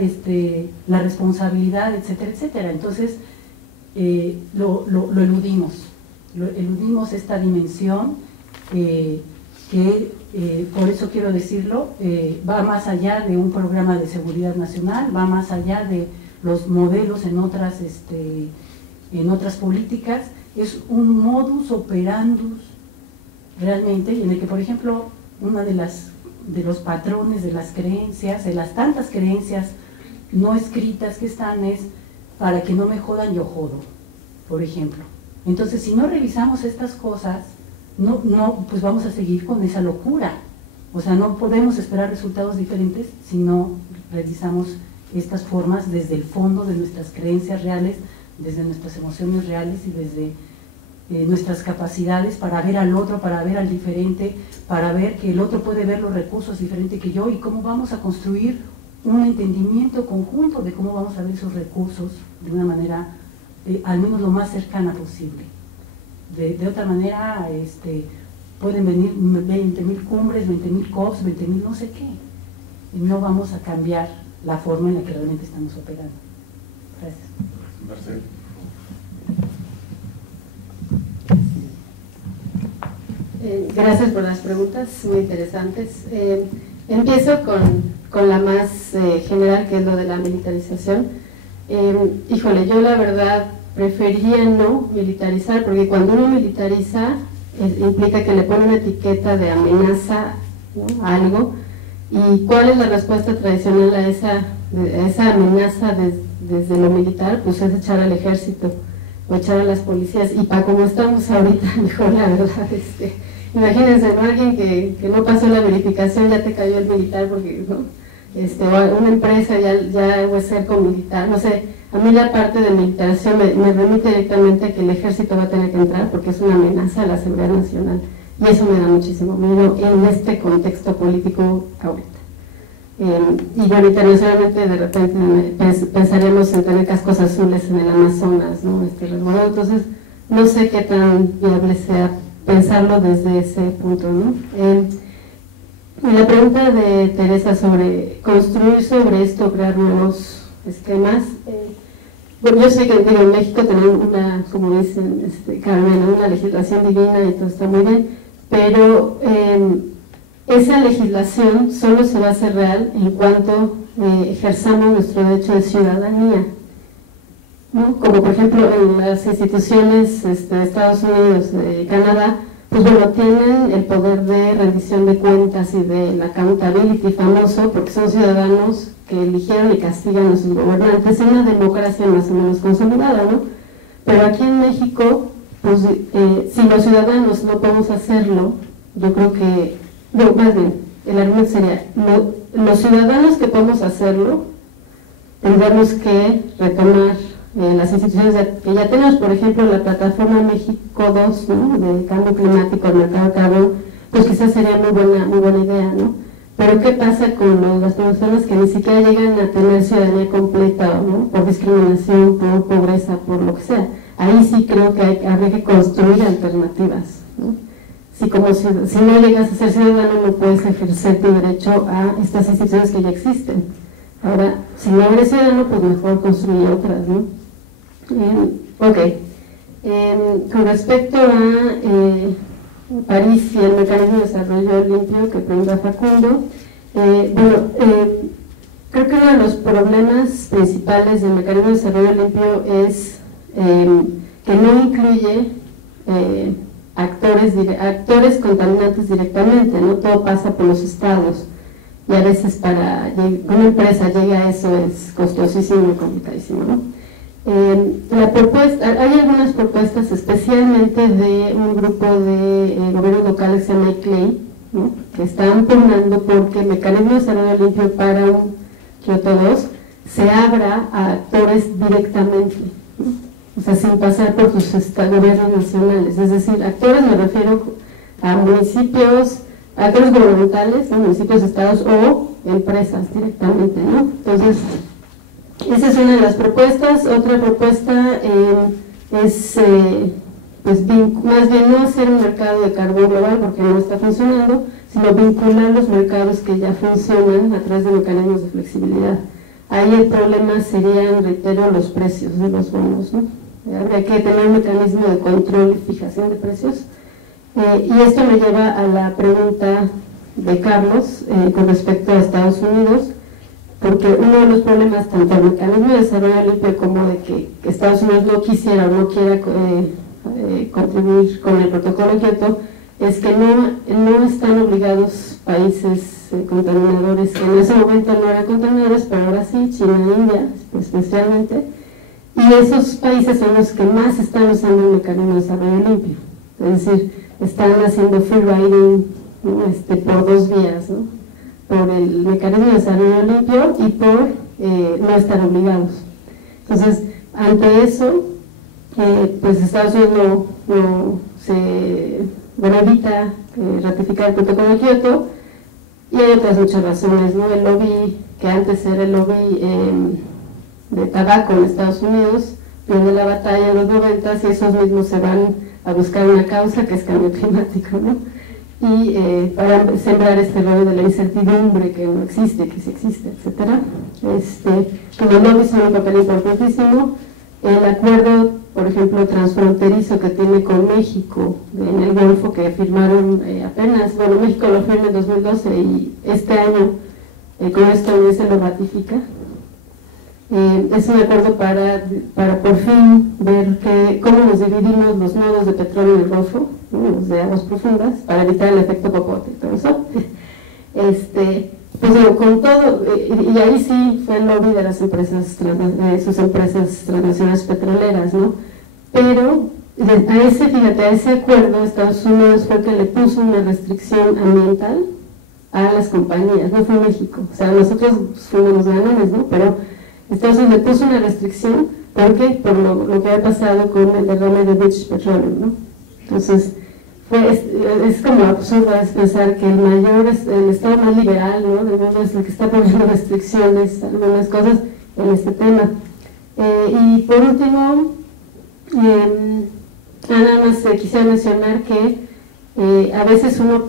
la responsabilidad, etcétera, etcétera. Entonces lo eludimos esta dimensión que por eso quiero decirlo, va más allá de un programa de seguridad nacional, va más allá de los modelos en otras políticas. Es un modus operandus realmente, en el que, por ejemplo, una de los patrones de las creencias, de las tantas creencias no escritas que están, es para que no me jodan yo jodo, por ejemplo. Entonces, si no revisamos estas cosas, pues vamos a seguir con esa locura. O sea, no podemos esperar resultados diferentes si no realizamos estas formas desde el fondo de nuestras creencias reales, desde nuestras emociones reales y desde nuestras capacidades para ver al otro, para ver al diferente, para ver que el otro puede ver los recursos diferente que yo y cómo vamos a construir un entendimiento conjunto de cómo vamos a ver esos recursos de una manera al menos lo más cercana posible. De otra manera pueden venir 20.000 cumbres, 20.000 COPs, 20.000 no sé qué, y no vamos a cambiar la forma en la que realmente estamos operando. Gracias. Marcel. Gracias por las preguntas, muy interesantes. Empiezo con la más general, que es lo de la militarización. Híjole, yo la verdad preferiría no militarizar, porque cuando uno militariza implica que le pone una etiqueta de amenaza, ¿no?, a algo. ¿Y cuál es la respuesta tradicional a esa amenaza desde lo militar? Pues es echar al ejército o echar a las policías. Y para como estamos ahorita, mejor la verdad, imagínense, ¿no?, alguien que no pasó la verificación, ya te cayó el militar, porque ¿no? O una empresa ya o es cerco militar, no sé. A mí la parte de militarización me remite directamente a que el ejército va a tener que entrar porque es una amenaza a la seguridad nacional, y eso me da muchísimo miedo en este contexto político ahorita. Y bueno, internacionalmente de repente pensaremos en tener cascos azules en el Amazonas, ¿no?, resguardo. Entonces no sé qué tan viable sea pensarlo desde ese punto, ¿no? La pregunta de Teresa sobre construir sobre esto, crear nuevos esquemas. Bueno, yo sé que en México tenemos una, como dicen Carmen, una legislación divina y todo está muy bien, pero esa legislación solo se va a hacer real en cuanto ejerzamos nuestro derecho de ciudadanía, ¿no? Como por ejemplo en las instituciones de Estados Unidos, de Canadá, pues bueno, tienen el poder de rendición de cuentas y del accountability famoso, porque son ciudadanos que eligieron y castigan a sus gobernantes en una democracia más o menos consolidada, ¿no? Pero aquí en México, pues si los ciudadanos no podemos hacerlo, yo creo que, no, más bien, el argumento sería, los ciudadanos que podemos hacerlo, tendremos que retomar las instituciones que ya tenemos, por ejemplo, la plataforma México 2, ¿no?, de cambio climático al mercado de carbón, pues quizás sería muy buena idea, ¿no? Pero ¿qué pasa con las personas que ni siquiera llegan a tener ciudadanía completa, ¿no?, por discriminación, por pobreza, por lo que sea? Ahí sí creo que habría que construir alternativas, ¿no? Si no llegas a ser ciudadano, no puedes ejercer tu derecho a estas instituciones que ya existen. Ahora, si no eres ciudadano, pues mejor construir otras, ¿no? Ok. Con respecto a París y el mecanismo de desarrollo limpio que pregunta Facundo, creo que uno de los problemas principales del mecanismo de desarrollo limpio es que no incluye actores contaminantes directamente, no todo pasa por los estados, y a veces para que una empresa llegue a eso es costosísimo y complicadísimo, ¿no? Hay algunas propuestas, especialmente de un grupo de gobiernos locales que se llama ICLEI, ¿no?, que están pugnando porque el mecanismo de desarrollo limpio para un Kioto 2 se abra a actores directamente, ¿no?, o sea, sin pasar por sus gobiernos nacionales. Es decir, actores me refiero a municipios, actores gubernamentales, ¿no?, municipios, estados o empresas directamente, ¿no? Entonces, esa es una de las propuestas. Otra propuesta es, pues, más bien no hacer un mercado de carbón global porque no está funcionando, sino vincular los mercados que ya funcionan a través de mecanismos de flexibilidad. Ahí el problema serían, reitero, los precios de los bonos, ¿no? Habría que tener un mecanismo de control y fijación de precios. Y esto me lleva a la pregunta de Carlos con respecto a Estados Unidos, porque uno de los problemas tanto del mecanismo de desarrollo limpio como de que Estados Unidos no quisiera o no quiera contribuir con el protocolo Kioto es que no están obligados países contaminadores, que en ese momento no eran contaminadores, pero ahora sí, China e India especialmente, y esos países son los que más están usando el mecanismo de desarrollo limpio, es decir, están haciendo free riding, ¿no?, por dos vías, ¿no? por el mecanismo de desarrollo limpio y por no estar obligados. Entonces, ante eso, pues Estados Unidos evita ratificar el protocolo de Kioto, y hay otras muchas razones, ¿no? El lobby, que antes era el lobby de tabaco en Estados Unidos, pierde la batalla en los 90 y esos mismos se van a buscar una causa que es cambio climático, ¿no? Y para sembrar este rollo de la incertidumbre que no existe, que sí existe, etc. Como lobbies son un papel importantísimo. El acuerdo, por ejemplo, transfronterizo que tiene con México en el Golfo, que firmaron apenas, bueno, México lo firma en 2012 y este año con esto se lo ratifica. Es un acuerdo para por fin ver cómo nos dividimos los nodos de petróleo en el Golfo, ¿no? Los de aguas profundas, para evitar el efecto popote y todo eso. Pues digo, con todo, y ahí sí fue el lobby de las empresas, sus empresas transnacionales petroleras, ¿no? Pero a ese acuerdo Estados Unidos fue que le puso una restricción ambiental a las compañías, no fue México. O sea, nosotros fuimos los ganones, ¿no? Pero Estados Unidos le puso una restricción, ¿por qué? Por lo que ha pasado con el derrame de British Petroleum, ¿no? Entonces, es como absurdo pensar que el estado más liberal, ¿no?, del mundo es el que está poniendo restricciones a algunas cosas en este tema. Y por último, nada más quisiera mencionar que a veces uno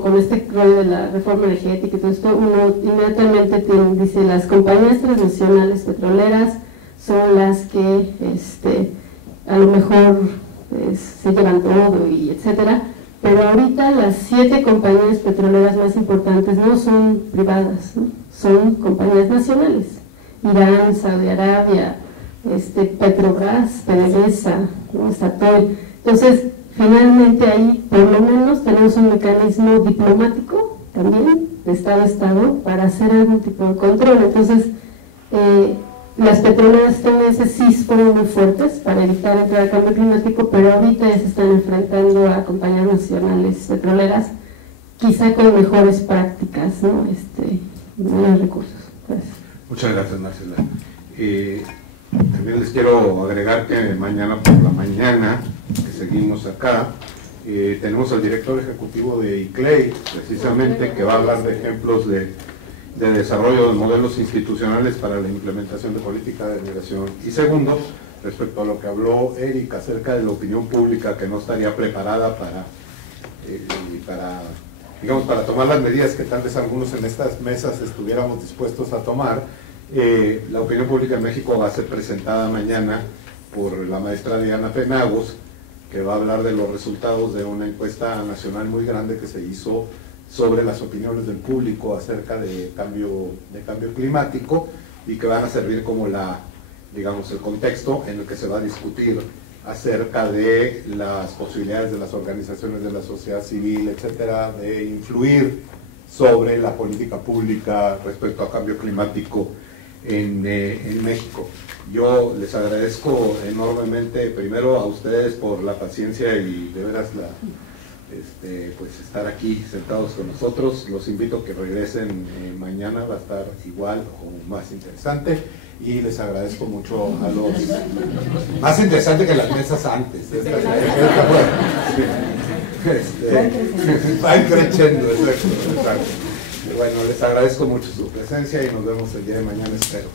con este rollo de la reforma energética y todo esto, uno inmediatamente dice las compañías transnacionales petroleras son las que a lo mejor se llevan todo y etcétera, pero ahorita las 7 compañías petroleras más importantes no son privadas, ¿no? Son compañías nacionales: Irán, Saudi Arabia, Petrobras, PDVSA, ¿no? Statoil. Entonces, finalmente ahí por lo menos tenemos un mecanismo diplomático también de Estado a Estado para hacer algún tipo de control. Entonces, las petroleras estadounidenses sí fueron muy fuertes para evitar entrar al cambio climático, pero ahorita ya se están enfrentando a compañías nacionales petroleras, quizá con mejores prácticas, ¿no? Menos recursos. Gracias. Muchas gracias, Marcela. También les quiero agregar que mañana por la mañana, que seguimos acá, tenemos al director ejecutivo de ICLEI, precisamente, que va a hablar de ejemplos de desarrollo de modelos institucionales para la implementación de política de migración. Y segundo, respecto a lo que habló Eric acerca de la opinión pública que no estaría preparada para tomar las medidas que tal vez algunos en estas mesas estuviéramos dispuestos a tomar. La opinión pública en México va a ser presentada mañana por la maestra Diana Penagos, que va a hablar de los resultados de una encuesta nacional muy grande que se hizo sobre las opiniones del público acerca de cambio climático, y que van a servir como el contexto en el que se va a discutir acerca de las posibilidades de las organizaciones de la sociedad civil, etcétera, de influir sobre la política pública respecto a cambio climático en México. Yo les agradezco enormemente, primero a ustedes por la paciencia y de veras pues estar aquí sentados con nosotros. Los invito a que regresen mañana, va a estar igual o más interesante, y les agradezco mucho a los más interesante que las mesas antes. Va creciendo, exacto. Bueno, les agradezco mucho su presencia y nos vemos el día de mañana, espero.